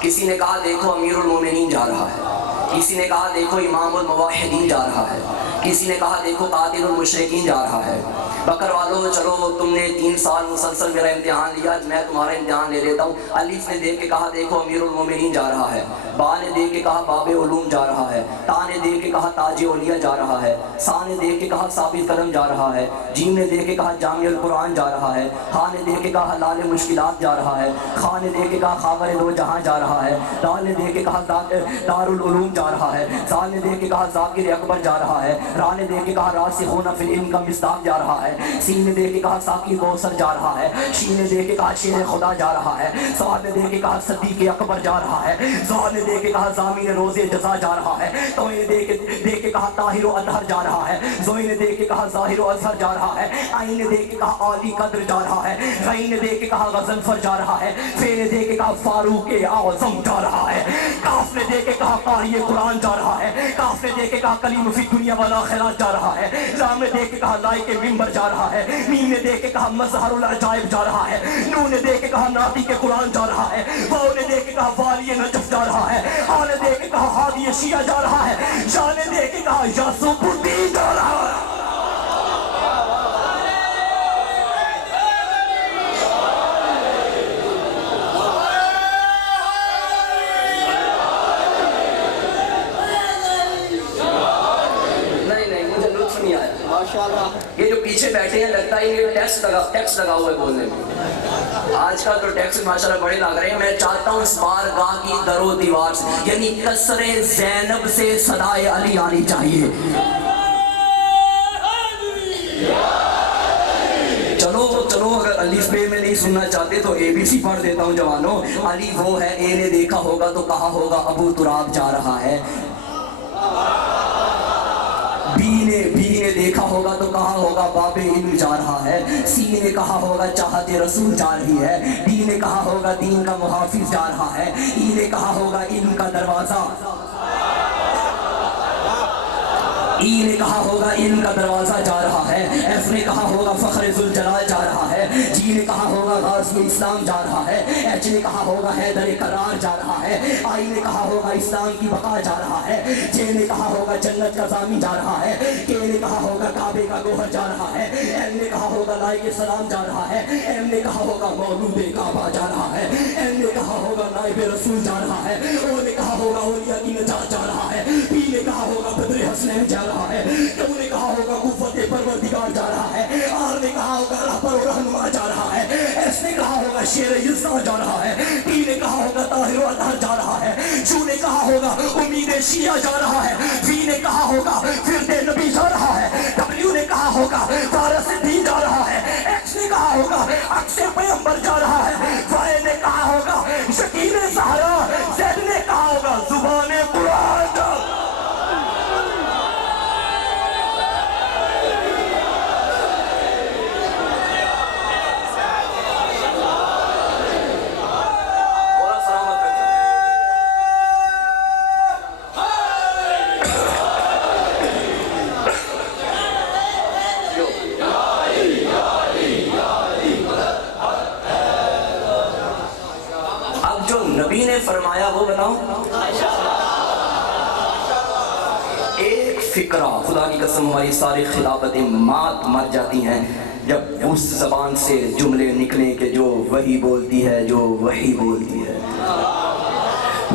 کسی نے کہا دیکھو امیر المومنین جا رہا ہے، کسی نے کہا دیکھو امام الموحدین جا رہا ہے، کسی نے کہا دیکھو قاتل المشرکین جا رہا ہے۔ بکر والو چلو تم نے 3 سال مسلسل میرا امتحان لیا، میں تمہارا امتحان لے لیتا ہوں۔ الف نے دیکھ کے کہا دیکھو امیر المومنین جا رہا ہے، با نے دیکھ کے کہا باب علوم جا رہا ہے، تا نے دیکھ کے کہا تاج اولیاء جا رہا ہے، سا نے دیکھ کے کہا ثابت قدم جا رہا ہے، جیم نے دیکھ کے کہا جامع القرآن جا رہا ہے، ہا نے دیکھ کے کہا حلال مشکلات جا رہا ہے، خا نے دیکھ کے کہا خاور دو جہاں جا رہا ہے، دال نے دیکھ کے کہا دار العلوم جا رہا ہے، زال نے دیکھ کے کہا ذاکر اکبر جا رہا ہے، را نے دیکھ کے کہا راسخون فی العلم کا مصداق جا رہا ہے، سین نے دیکھ کے کہا ساقی کوثر جا رہا ہے، شین نے دیکھ کے کہا شیر خدا جا رہا ہے، صاد نے دیکھ کے کہا صدیق اکبر جا رہا ہے، زال نے دیکھ کے کہا ضامن روزے جزا جا رہا ہے، تو نے دیکھ کے کہا طاہر و اطہر جا رہا ہے، زوئی نے دیکھ کے کہا ظاہر و اظہر جا رہا ہے، آئین نے دیکھ کے کہا عالی قدر جا رہا ہے، غین نے دیکھ کے کہا غضنفر جا رہا ہے، فے نے دیکھ کے کہا فاروق اعظم جا رہا ہے، کاف نے دیکھ کے کہا قاری قرآن جا رہا ہے، کاف نے دیکھ کے کہا کلیم فی دنیا والآخرات جا رہا ہے، لام نے دیکھ کے کہا لائق ممبر جا رہا ہے، میم نے دیکھ کے کہا مظہر العجائب جا رہا ہے، نون نے دیکھ کے کہا ناطق کے قرآن جا رہا ہے، واو نے دیکھ کے کہا والی نجف جا رہا ہے، ہا نے دیکھ کے کہا ہادی شیعہ جا رہا ہے، شاہ نے دیکھ کے کہا یاسوف الدین جا رہا ہے۔ یہ جو پیچھے بیٹھے ہیں لگتا ہے یہ ٹیکس لگا ہوا ہے بولنے میں، آج کل تو ٹیکس ماشاءاللہ بڑے لگ رہے ہیں۔ میں چاہتا ہوں اس بارگاہ کی در و دیوار سے یعنی قصر زینب سے صدائے علی آنی چاہیے۔ چلو اگر الف بے میں نہیں سننا چاہتے تو اے بی سی پڑھ دیتا ہوں جوانوں۔ علی وہ ہے، اے نے دیکھا ہوگا تو کہا ہوگا ابو تراب جا رہا ہے، بی نے دیکھا ہوگا تو کہا ہوگا باب علم جا رہا ہے، سی نے کہا ہوگا چاہت رسول جا رہی ہے، ڈی نے کہا ہوگا دین کا محافظ جا رہا ہے، ای نے کہا ہوگا علم کا دروازہ، ای نے کہا ہوگا علم کا دروازہ جا رہا ہے، ایف نے کہا ہوگا فخر ذوالجلال جا رہا ہے، جی نے کہا ہوگا غازی اسلام جا رہا ہے، ایچ نے کہا ہوگا حیدر کرار جا رہا ہے، آئی نے کہا ہوگا اسلام کی بقا جا رہا ہے، جے نے کہا ہوگا جنت کا ضامن جا رہا ہے، کے نے کہا ہوگا کعبے کا گوہر جا رہا ہے، ایم نے کہا ہوگا لائق سلام جا رہا ہے، ایم نے کہا ہوگا مولود کعبہ جا رہا ہے، ایم نے کہا ہوگا نائب رسول جا رہا ہے، او نے کہا ہوگا اولیاء کی نجات جا رہا ہے، پی نے کہا ہوگا بدر حسنین جا رہا ہے، تو نے کہا ہوگا قوت پروردگار جا رہا ہے، آر نے کہا ہوگا رہبر و رہنما جا رہا ہے، ایس نے کہا ہوگا شیر یزدان جا رہا ہے، ٹی نے کہا ہوگا طاہر و اطہر جا رہا ہے، شو نے کہا ہوگا امید شیعہ جا رہا ہے، وی نے کہا ہوگا فرد نبی جا رہا ہے، ڈبلیو نے کہا ہوگا وارث دین جا رہا ہے، ایکس نے کہا ہوگا عکس پیغمبر جا رہا ہے، وائی فکرہ، خدا کی قسم ہماری ساری خلافت مات مر جاتی ہیں جب اس زبان سے جملے نکلیں کہ جو وہی بولتی ہے، جو وہی بولتی ہے۔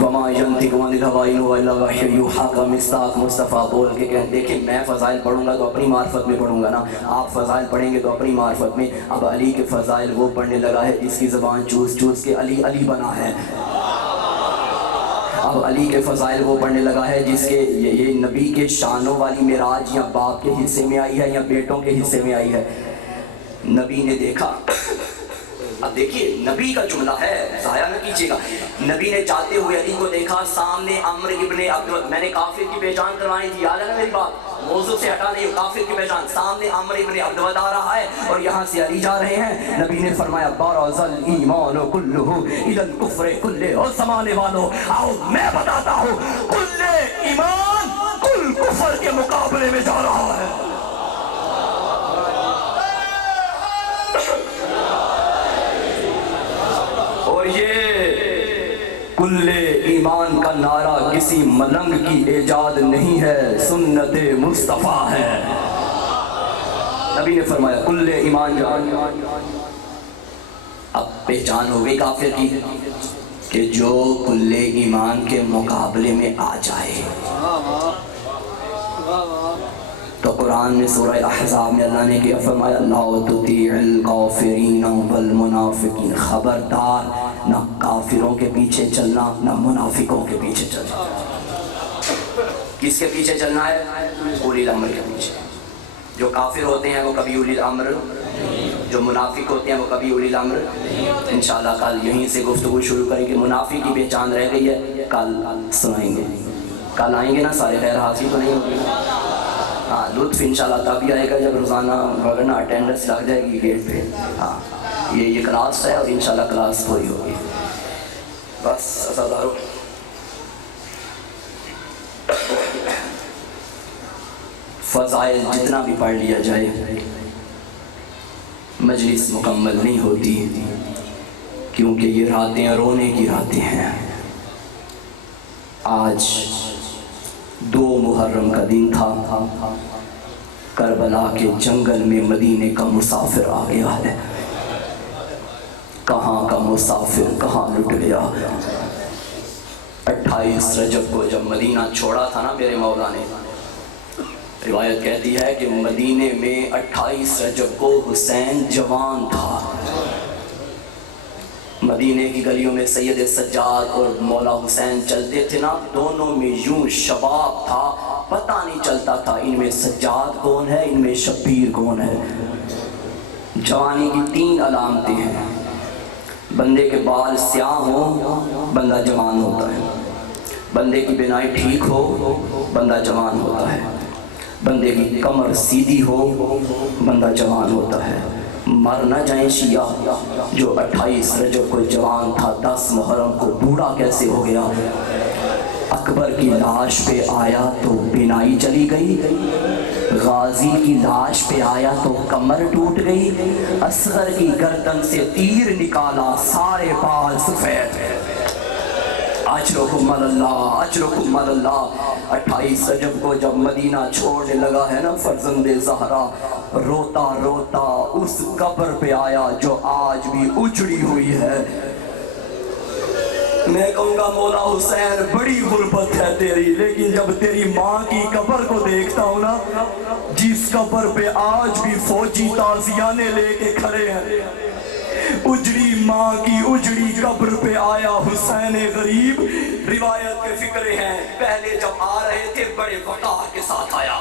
وما ينطق عن الهوى إن هو إلا وحي يوحى کا مصداق مصطفیٰ بول کے کہیں دیکھیں میں فضائل پڑھوں گا تو اپنی معرفت میں پڑھوں گا نا، آپ فضائل پڑھیں گے تو اپنی معرفت میں۔ اب علی کے فضائل وہ پڑھنے لگا ہے جس کی زبان چوس چوس کے علی علی بنا ہے۔ اب علی کے فضائل وہ پڑھنے لگا ہے جس کے یہ نبی کے شانوں والی معراج یا باپ کے حصے میں آئی ہے یا بیٹوں کے حصے میں آئی ہے۔ نبی نے دیکھا، اب دیکھیے نبی کا جملہ ہے، ضائع نہ کیجیے گا۔ نبی نے جاتے ہوئے علی کو دیکھا، سامنے عمر ابن عبد، میں نے کافر کی پہچان کروانی تھی، یاد ہے نا میری بات، موضوع سے ہٹا نہیں، کافر کی پہچان، سامنے عمر ابن عبد آ رہا ہے اور یہاں سے علی جا رہے ہیں۔ نبی نے فرمایا بارز الایمان کلہ الی الکفر کلہ، اور زمانے والوں آؤ میں بتاتا ہوں، کل ایمان کل کفر کے مقابلے میں جا رہا ہے۔ اور یہ کل ایمان کا نعرہ کسی ملنگ کی ایجاد نہیں ہے، سنت مصطفیٰ ہے۔ نبی نے فرمایا کل ایمان جان۔ اب پہچان ہو گئی کافر کی کہ جو کل ایمان کے مقابلے میں آ جائے۔ تو قرآن میں سورہ احزاب میں اللہ نے کیا فرمایا، لا تطیع الکافرین والمنافقین، خبردار نہ کافروں کے پیچھے چلنا نہ منافقوں کے پیچھے چلنا۔ کس کے پیچھے چلنا ہے؟ اولی الامر کے پیچھے۔ جو کافر ہوتے ہیں وہ کبھی اولی الامر، جو منافق ہوتے ہیں وہ کبھی اولی الامر۔ انشاءاللہ کل یہیں سے گفتگو شروع کریں کہ منافق کی پہچان رہ گئی ہے، کل سنائیں گے، کل آئیں گے نا، سارے خیر حاصل تو نہیں ہوگی۔ ہاں لطف انشاءاللہ تب ہی آئے گا جب روزانہ وغیرہ اٹینڈنس لگ جائے گی گیٹ پہ۔ ہاں یہ کلاس ہے اور انشاءاللہ کلاس پوری ہوگی۔ بس عزادارو، فضائل جتنا بھی پڑھ لیا جائے مجلس مکمل نہیں ہوتی، کیونکہ یہ راتیں رونے کی راتیں ہیں۔ آج 2 محرم کا دن تھا، کربلا کے جنگل میں مدینے کا مسافر آ گیا ہے۔ کہاں کا مسافر کہاں لٹ گیا۔ 28 رجب کو جب مدینہ چھوڑا تھا نا میرے مولا نے، روایت کہتی ہے کہ مدینے میں 28 رجب کو حسین جوان تھا۔ مدینے کی گلیوں میں سید سجاد اور مولا حسین چلتے تھے نا، دونوں میں یوں شباب تھا، پتہ نہیں چلتا تھا ان میں سجاد کون ہے، ان میں شبیر کون ہے۔ جوانی کی 3 علامتیں ہیں، بندے کے بال سیاہ ہوں بندہ جوان ہوتا ہے، بندے کی بینائی ٹھیک ہو بندہ جوان ہوتا ہے، بندے کی کمر سیدھی ہو بندہ جوان ہوتا ہے۔ مر نہ جائیں شیعہ، جو 28 رجب کو جوان تھا 10 محرم کو بوڑھا کیسے ہو گیا۔ اکبر کی لاش پہ آیا تو بینائی چلی گئی، غازی کی لاش پہ آیا تو کمر ٹوٹ گئی، اصغر کی گردن سے تیر نکالا سارے بال سفید۔ اجرکم اللہ، اجرکم اللہ۔ 28 رجب کو جب مدینہ چھوڑنے لگا ہے نا فرزند زہرا، روتا روتا اس قبر پہ آیا جو آج بھی اجڑی ہوئی ہے۔ میں کہوں گا مولا حسین بڑی غربت ہے تیری، لیکن جب تیری ماں کی قبر کو دیکھتا ہوں نا، جس قبر پہ آج بھی فوجی تازیانے لے کے کھڑے ہیں، اجڑی ماں کی اجڑی قبر پہ آیا حسین غریب۔ روایت کے فکرے ہیں، پہلے جب آ رہے تھے بڑے وقار کے ساتھ آیا،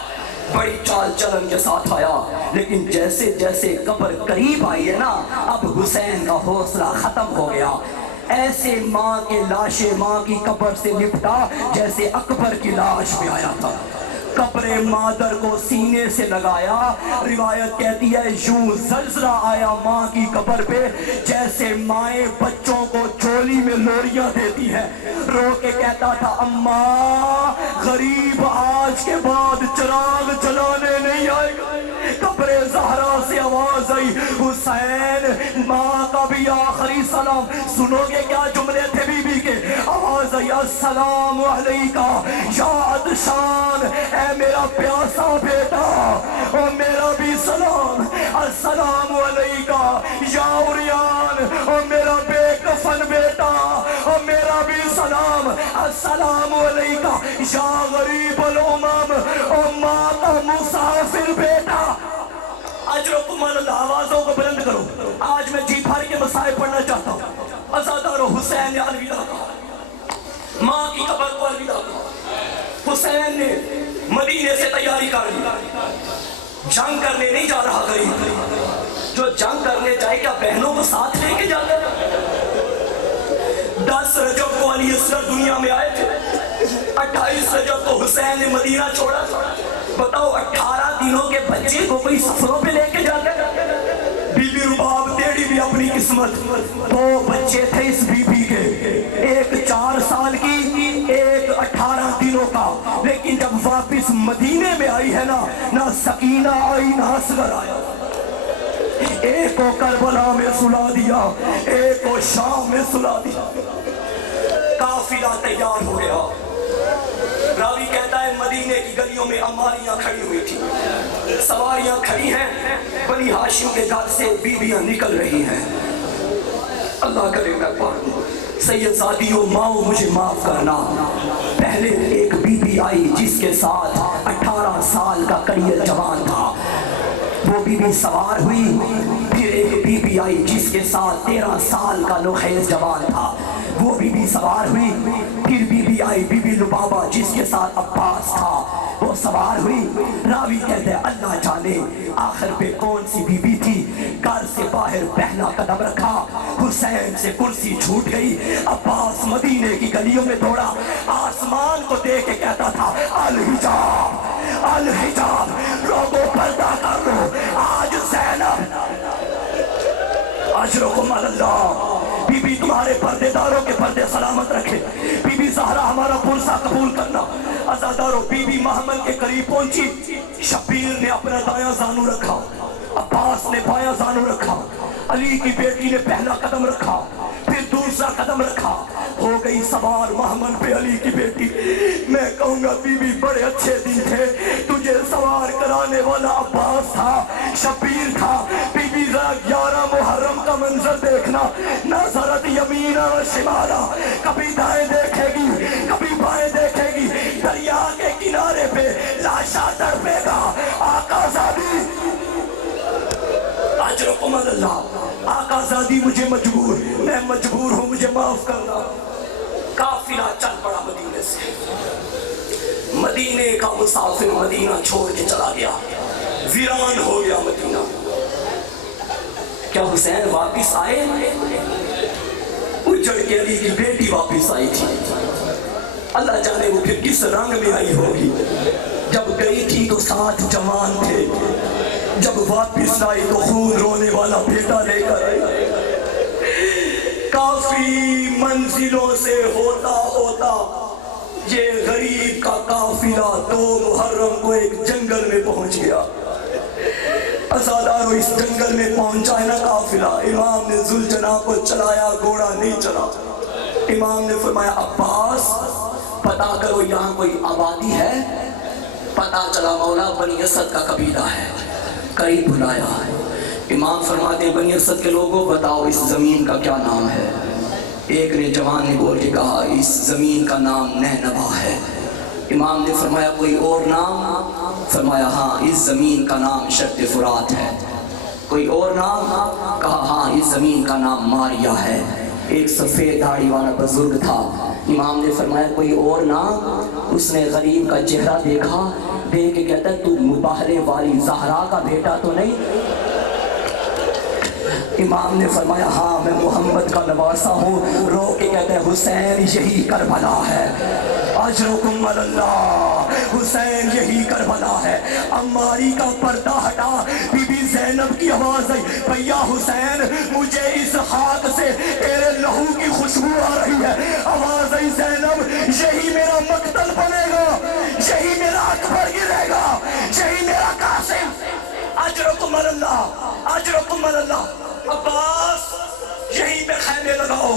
بڑی چال چلن کے ساتھ آیا، لیکن جیسے جیسے قبر قریب آئی ہے نا، اب حسین کا حوصلہ ختم ہو گیا۔ ایسے ماں کے لاشیں ماں کی قبر سے لپٹا جیسے اکبر کی لاش پہ آیا تھا۔ قبر مادر کو سینے سے لگایا، روایت کہتی ہے یوں زلزلہ آیا ماں کی قبر پہ، جیسے مائیں بچوں کو چولی میں لوریاں دیتی ہے۔ رو کے کہتا تھا اماں غریب آج کے بعد چراغ جلانے نہیں آئے گا۔ قبر زہرا سے آواز آئی حسین ماں کا بھی آخری سلام۔ سنو گے کیا جملے تھے بی بی کے؟ آواز آواز آئی السلام علیکہ یا عطشان، اے میرا پیاسا بیٹا، اور میرا بھی سلام، السلام علیکہ یا عریان، اور میرا بے کفن بیٹا، اور میرا بھی سلام، السلام علیکہ یا غریب الامم، اور ماں کا مسافر بیٹا۔ اجرکم اللہ، آوازوں کو بلند کرو۔ آج میں جی بھر کے مسائل پڑھنا چاہتا ہوں۔ عزادارو حسین نے الوداع کہا، ماں کی قبر کو الوداع کہا۔ حسین نے مدینے سے تیاری کر لی، جنگ کرنے نہیں جا رہا غریب، جو جنگ کرنے جائے کیا بہنوں کو ساتھ لے کے جاتا ہے؟ 10 رجب کو علی اصغر دنیا میں آئے تھے، 28 رجب کو حسین نے مدینہ چھوڑا۔ بتاؤ 18 دنوں کے بچے کو کوئی سفروں پہ لے کے جاتا ہے؟ بی بی رباب تیری بھی اپنی قسمت، 2 بچے تھے اس بی بی کے، ایک 4 سال کی، ایک 18 دنوں کا، لیکن جب واپس مدینے میں آئی ہے نہ سکینہ آئی نہ اصغر آیا۔ ایک کو کربلا میں سلا دیا، ایک کو شام میں سلا دیا۔ قافلہ تیار ہو گیا۔ راوی کہتا ہے مدینے کی گلیوں میں اماریاں کھڑی ہوئی تھی، سواریاں کھڑی ہیں، بنی ہاشم کے گھر سے بیویاں نکل رہی ہیں۔ اللہ کرے میں پڑھوں، سید زادیوں ماؤ مجھے معاف کرنا، پہلے ایک بی بی آئی جس کے ساتھ 18 سال کا کڑیل جوان تھا، وہ بی بی سوار ہوئی، پھر ایک بی بی آئی جس کے ساتھ 13 سال کا نوخیز جوان تھا، وہ بی بی سوار ہوئی، پھر بی بی آئی بی بی لبابہ جس کے ساتھ عباس تھا، وہ سوار ہوئی۔ راوی کہتے ہیں اللہ جانے آخر پہ کون سی بی بی تھی، گھر سے باہر پہلا قدم رکھا، حسین سے کرسی چھوٹ گئی، عباس مدینے کی گلیوں میں دوڑا، آسمان کو دیکھ کے کہتا تھا الحجاب الحجاب، لوگوں پردہ کر لو، آج زینب۔ اجرکم اللہ، بی بی تمہارے پردے داروں کے پردے سلامت رکھے، بی بی زہرا ہمارا پرسہ قبول کرنا۔ عزادارو بی بی محمل کے قریب پہنچی، شبیر نے اپنا دایاں زانو رکھا، عباس نے بایاں زانو رکھا، علی کی بیٹی نے پہلا قدم رکھا، پھر دوسرا قدم رکھا، ہو گئی سوار محمل پہ علی کی بیٹی۔ میں کہوں گا بی بی بڑے اچھے دن تھے، تجھے سوار کرانے والا عباس تھا، شبیر تھا۔ بی بی ذرا 11 محرم کا منظر دیکھنا، نظرت یمینا و شمالا، کبھی دائیں دیکھے گی کبھی بائیں دیکھے گی، دریا کے کنارے پہ لاشا تڑپے گا آقا زادی۔ اجرکم اللہ، آقا زادی مجھے مجبور، میں مجبور ہوں، مجھے معاف کرنا۔ قافلہ چل پڑا مدینے سے، مدینے کا مسافر مدینہ چھوڑ کے چلا گیا، ویران ہو گیا مدینہ۔ کیا حسین واپس آئے؟ اجڑ کے علی کی بیٹی واپس آئی تھی، اللہ جانے وہ پھر کس رنگ میں آئی ہوگی۔ جب گئی تھی تو 7 جوان تھے، جب واپس آئی تو خون رونے والا بیٹا لے کر آئی۔ کافی منزلوں سے ہوتا ہوتا یہ غریب کا قافلہ 2 محرم کو ایک جنگل میں پہنچ گیا۔ عزادارو اس جنگل میں پہنچا ہے نا قافلہ، امام نے ذوالجناح کو چلایا، گھوڑا نہیں چلا۔ امام نے فرمایا عباس پتا کرو یہاں کوئی آبادی ہے؟ پتا چلا مولا بنی اسد کا قبیلہ ہے، قریب بلایا ہے۔ امام فرماتے ہیں بنی اسد کے لوگوں بتاؤ اس زمین کا کیا نام ہے؟ ایک نے جوان نے بول کے کہا اس زمین کا نام نینوا ہے۔ امام نے فرمایا کوئی اور نام؟ فرمایا ہاں اس زمین کا نام شرط فرات ہے۔ کوئی اور نام؟ کہا ہاں اس زمین کا نام ماریا ہے۔ ایک سفید داڑھی والا بزرگ تھا، امام نے فرمایا کوئی اور نام؟ اس نے غریب کا چہرہ دیکھا، دیکھ کے کہتا ہے تو مباہرے والی زہرا کا بیٹا تو نہیں؟ امام نے فرمایا ہاں میں محمد کا نواسا ہوں۔ رو کے کہتے ہیں حسین یہی کربلا ہے۔ اجرکم اللہ، حسین یہی کربلا ہے۔ عماری کا پردہ ہٹا، بی بی زینب کی آواز آئی بھیا حسین مجھے اس خاک سے تیرے لہو کی خوشبو آ رہی ہے۔ آواز آئی زینب یہی میرا مقتل بنے گا، یہی میرا اکبر گرے گا، یہی میرا قاسم۔ اجرکم اللہ، اجرکم اللہ۔ عباس یہیں پہ خیمے لگاؤ،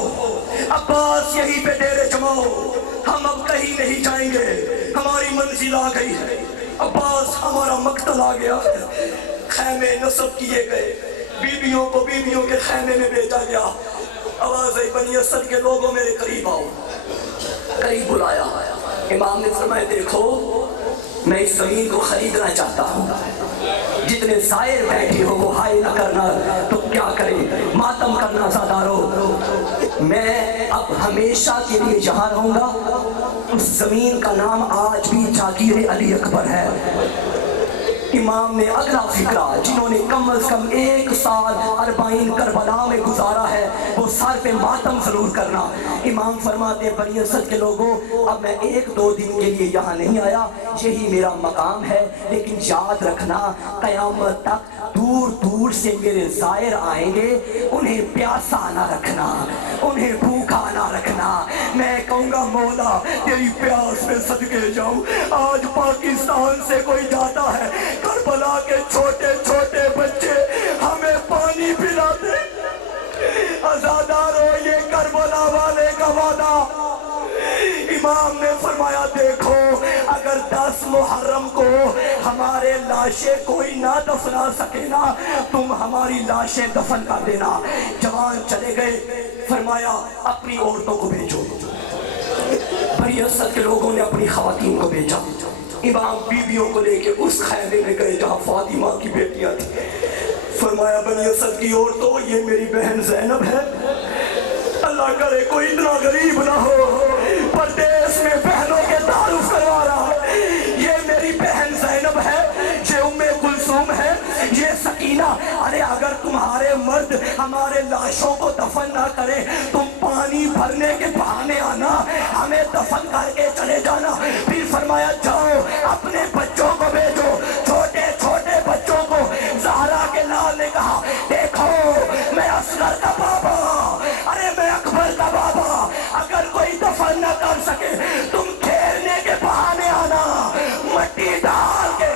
عباس یہیں پہ ڈیرے جماؤ، ہم اب کہیں نہیں جائیں گے، ہماری منزل آ گئی ہے، عباس ہمارا مقتل آ گیا ہے۔ خیمے نصب کیے گئے، بیویوں کو بیویوں کے خیمے میں بھیجا گیا۔ آواز آئی بنی اسد کے لوگوں میرے قریب آؤ، قریب بلایا۔ امام نے فرمایا دیکھو میں اس زمین کو خریدنا چاہتا ہوں، جتنے زائر بیٹھے ہو وہ ہائے نہ کرنا، تو کیا کریں ماتم کرنا زادارو، میں اب ہمیشہ کے لیے جہاں رہوں گا۔ اس زمین کا نام آج بھی جاگیر علی اکبر ہے۔ امام نے اگلا فکرہ، جنہوں نے کم از کم 1 سال 40 کربلا میں گزارا ہے، وہ سر پہ ماتم ضرور کرنا۔ امام فرماتے بنی اسد کے لوگوں اب میں 1-2 دن کے لیے یہاں نہیں آیا، یہی میرا مقام ہے، لیکن یاد رکھنا قیامت تک دور دور سے میرے زائر آئیں گے، انہیں پیاسا نہ رکھنا، انہیں بھوکا نہ رکھنا۔ میں کہوں گا مولا تیری پیاس میں صدقے جاؤں، آج پاکستان سے کوئی جاتا ہے، کربلا کے چھوٹے چھوٹے بچے ہمیں پانی پلاتے۔ عزادارو یہ کربلا والے کا وعدہ۔ امام نے فرمایا دیکھو اگر 10 محرم کو ہمارے لاشیں کوئی نہ دفنا سکے نا، تم ہماری لاشیں دفن کر دینا۔ جوان چلے گئے، فرمایا اپنی عورتوں کو بھیجو۔ بنی اسد کے لوگوں نے اپنی خواتین کو بھیجا۔ امام بیویوں کو لے کے اس خیمے میں گئے جہاں فاطمہ کی بیٹیاں تھیں۔ فرمایا بنی اسد کی عورتوں یہ میری بہن زینب ہے، اللہ کرے کوئی اتنا غریب نہ ہو پردیس میں بہنوں کے تعارف کروا رہا ہے، یہ میری بہن زینب ہے، یہ ام کلثوم ہے، یہ سکینہ۔ ارے اگر تمہارے مرد ہمارے لاشوں کو دفن نہ کرے، تم پانی بھرنے کے بہانے آنا، ہمیں دفن کر کے چلے جانا۔ پھر فرمایا جاؤ اپنے بچوں کو بھیجو، چھوٹے چھوٹے بچوں کو۔ زہرا کے لال نے کہا دیکھو میں اصغر کا بابا، ارے میں اکبر کا بابا، اگر کوئی دفن نہ کر سکے تم کھیلنے کے بہانے آنا، مٹی ڈال کے۔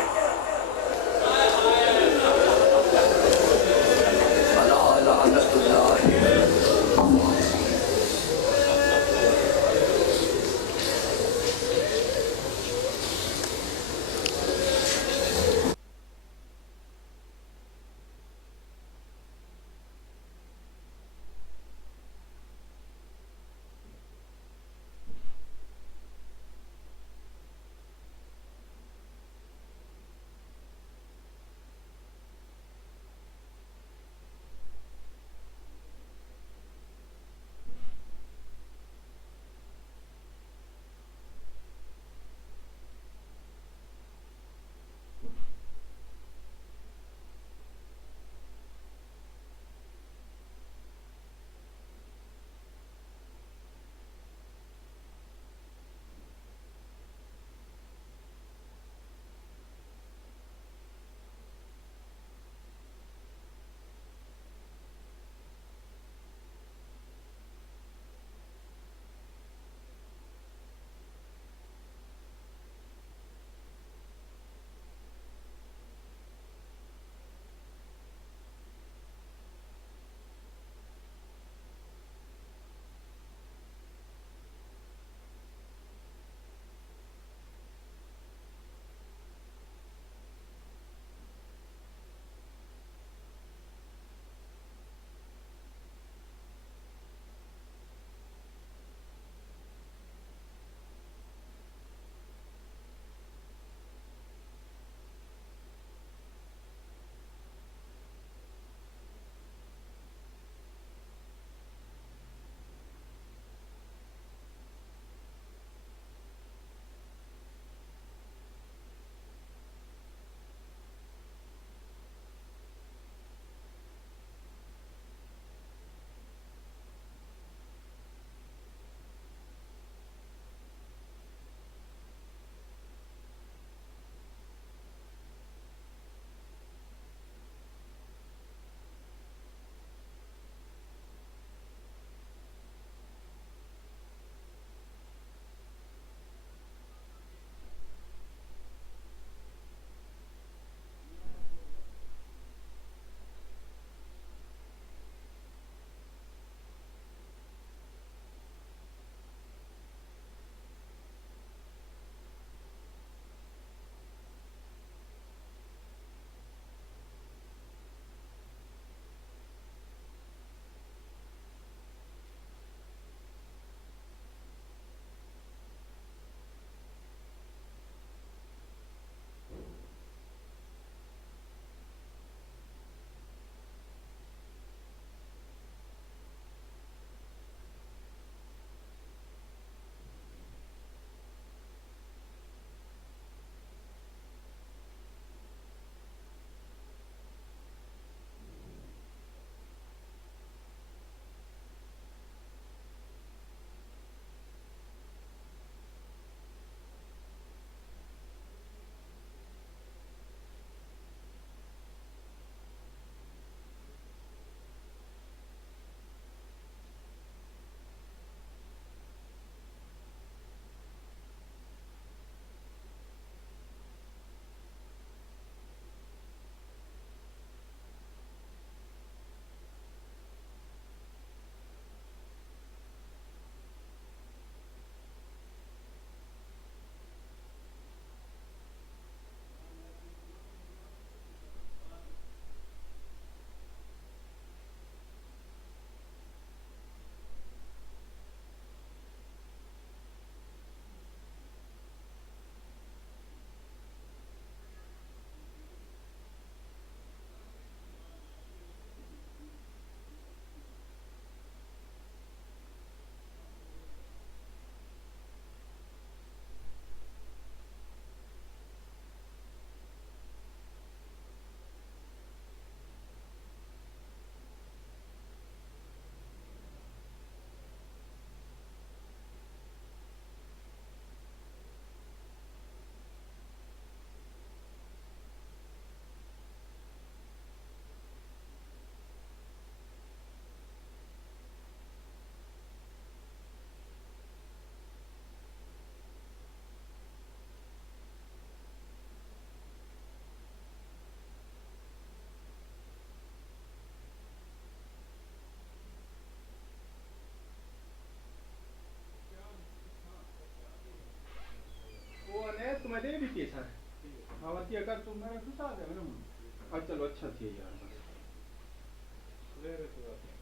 آواتی اگر تو میں خوش آ گیا نا چلو اچھا تھی یار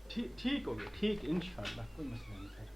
ٹھیک ہو گیا ٹھیک انشاءاللہ کوئی مسئلہ نہیں سر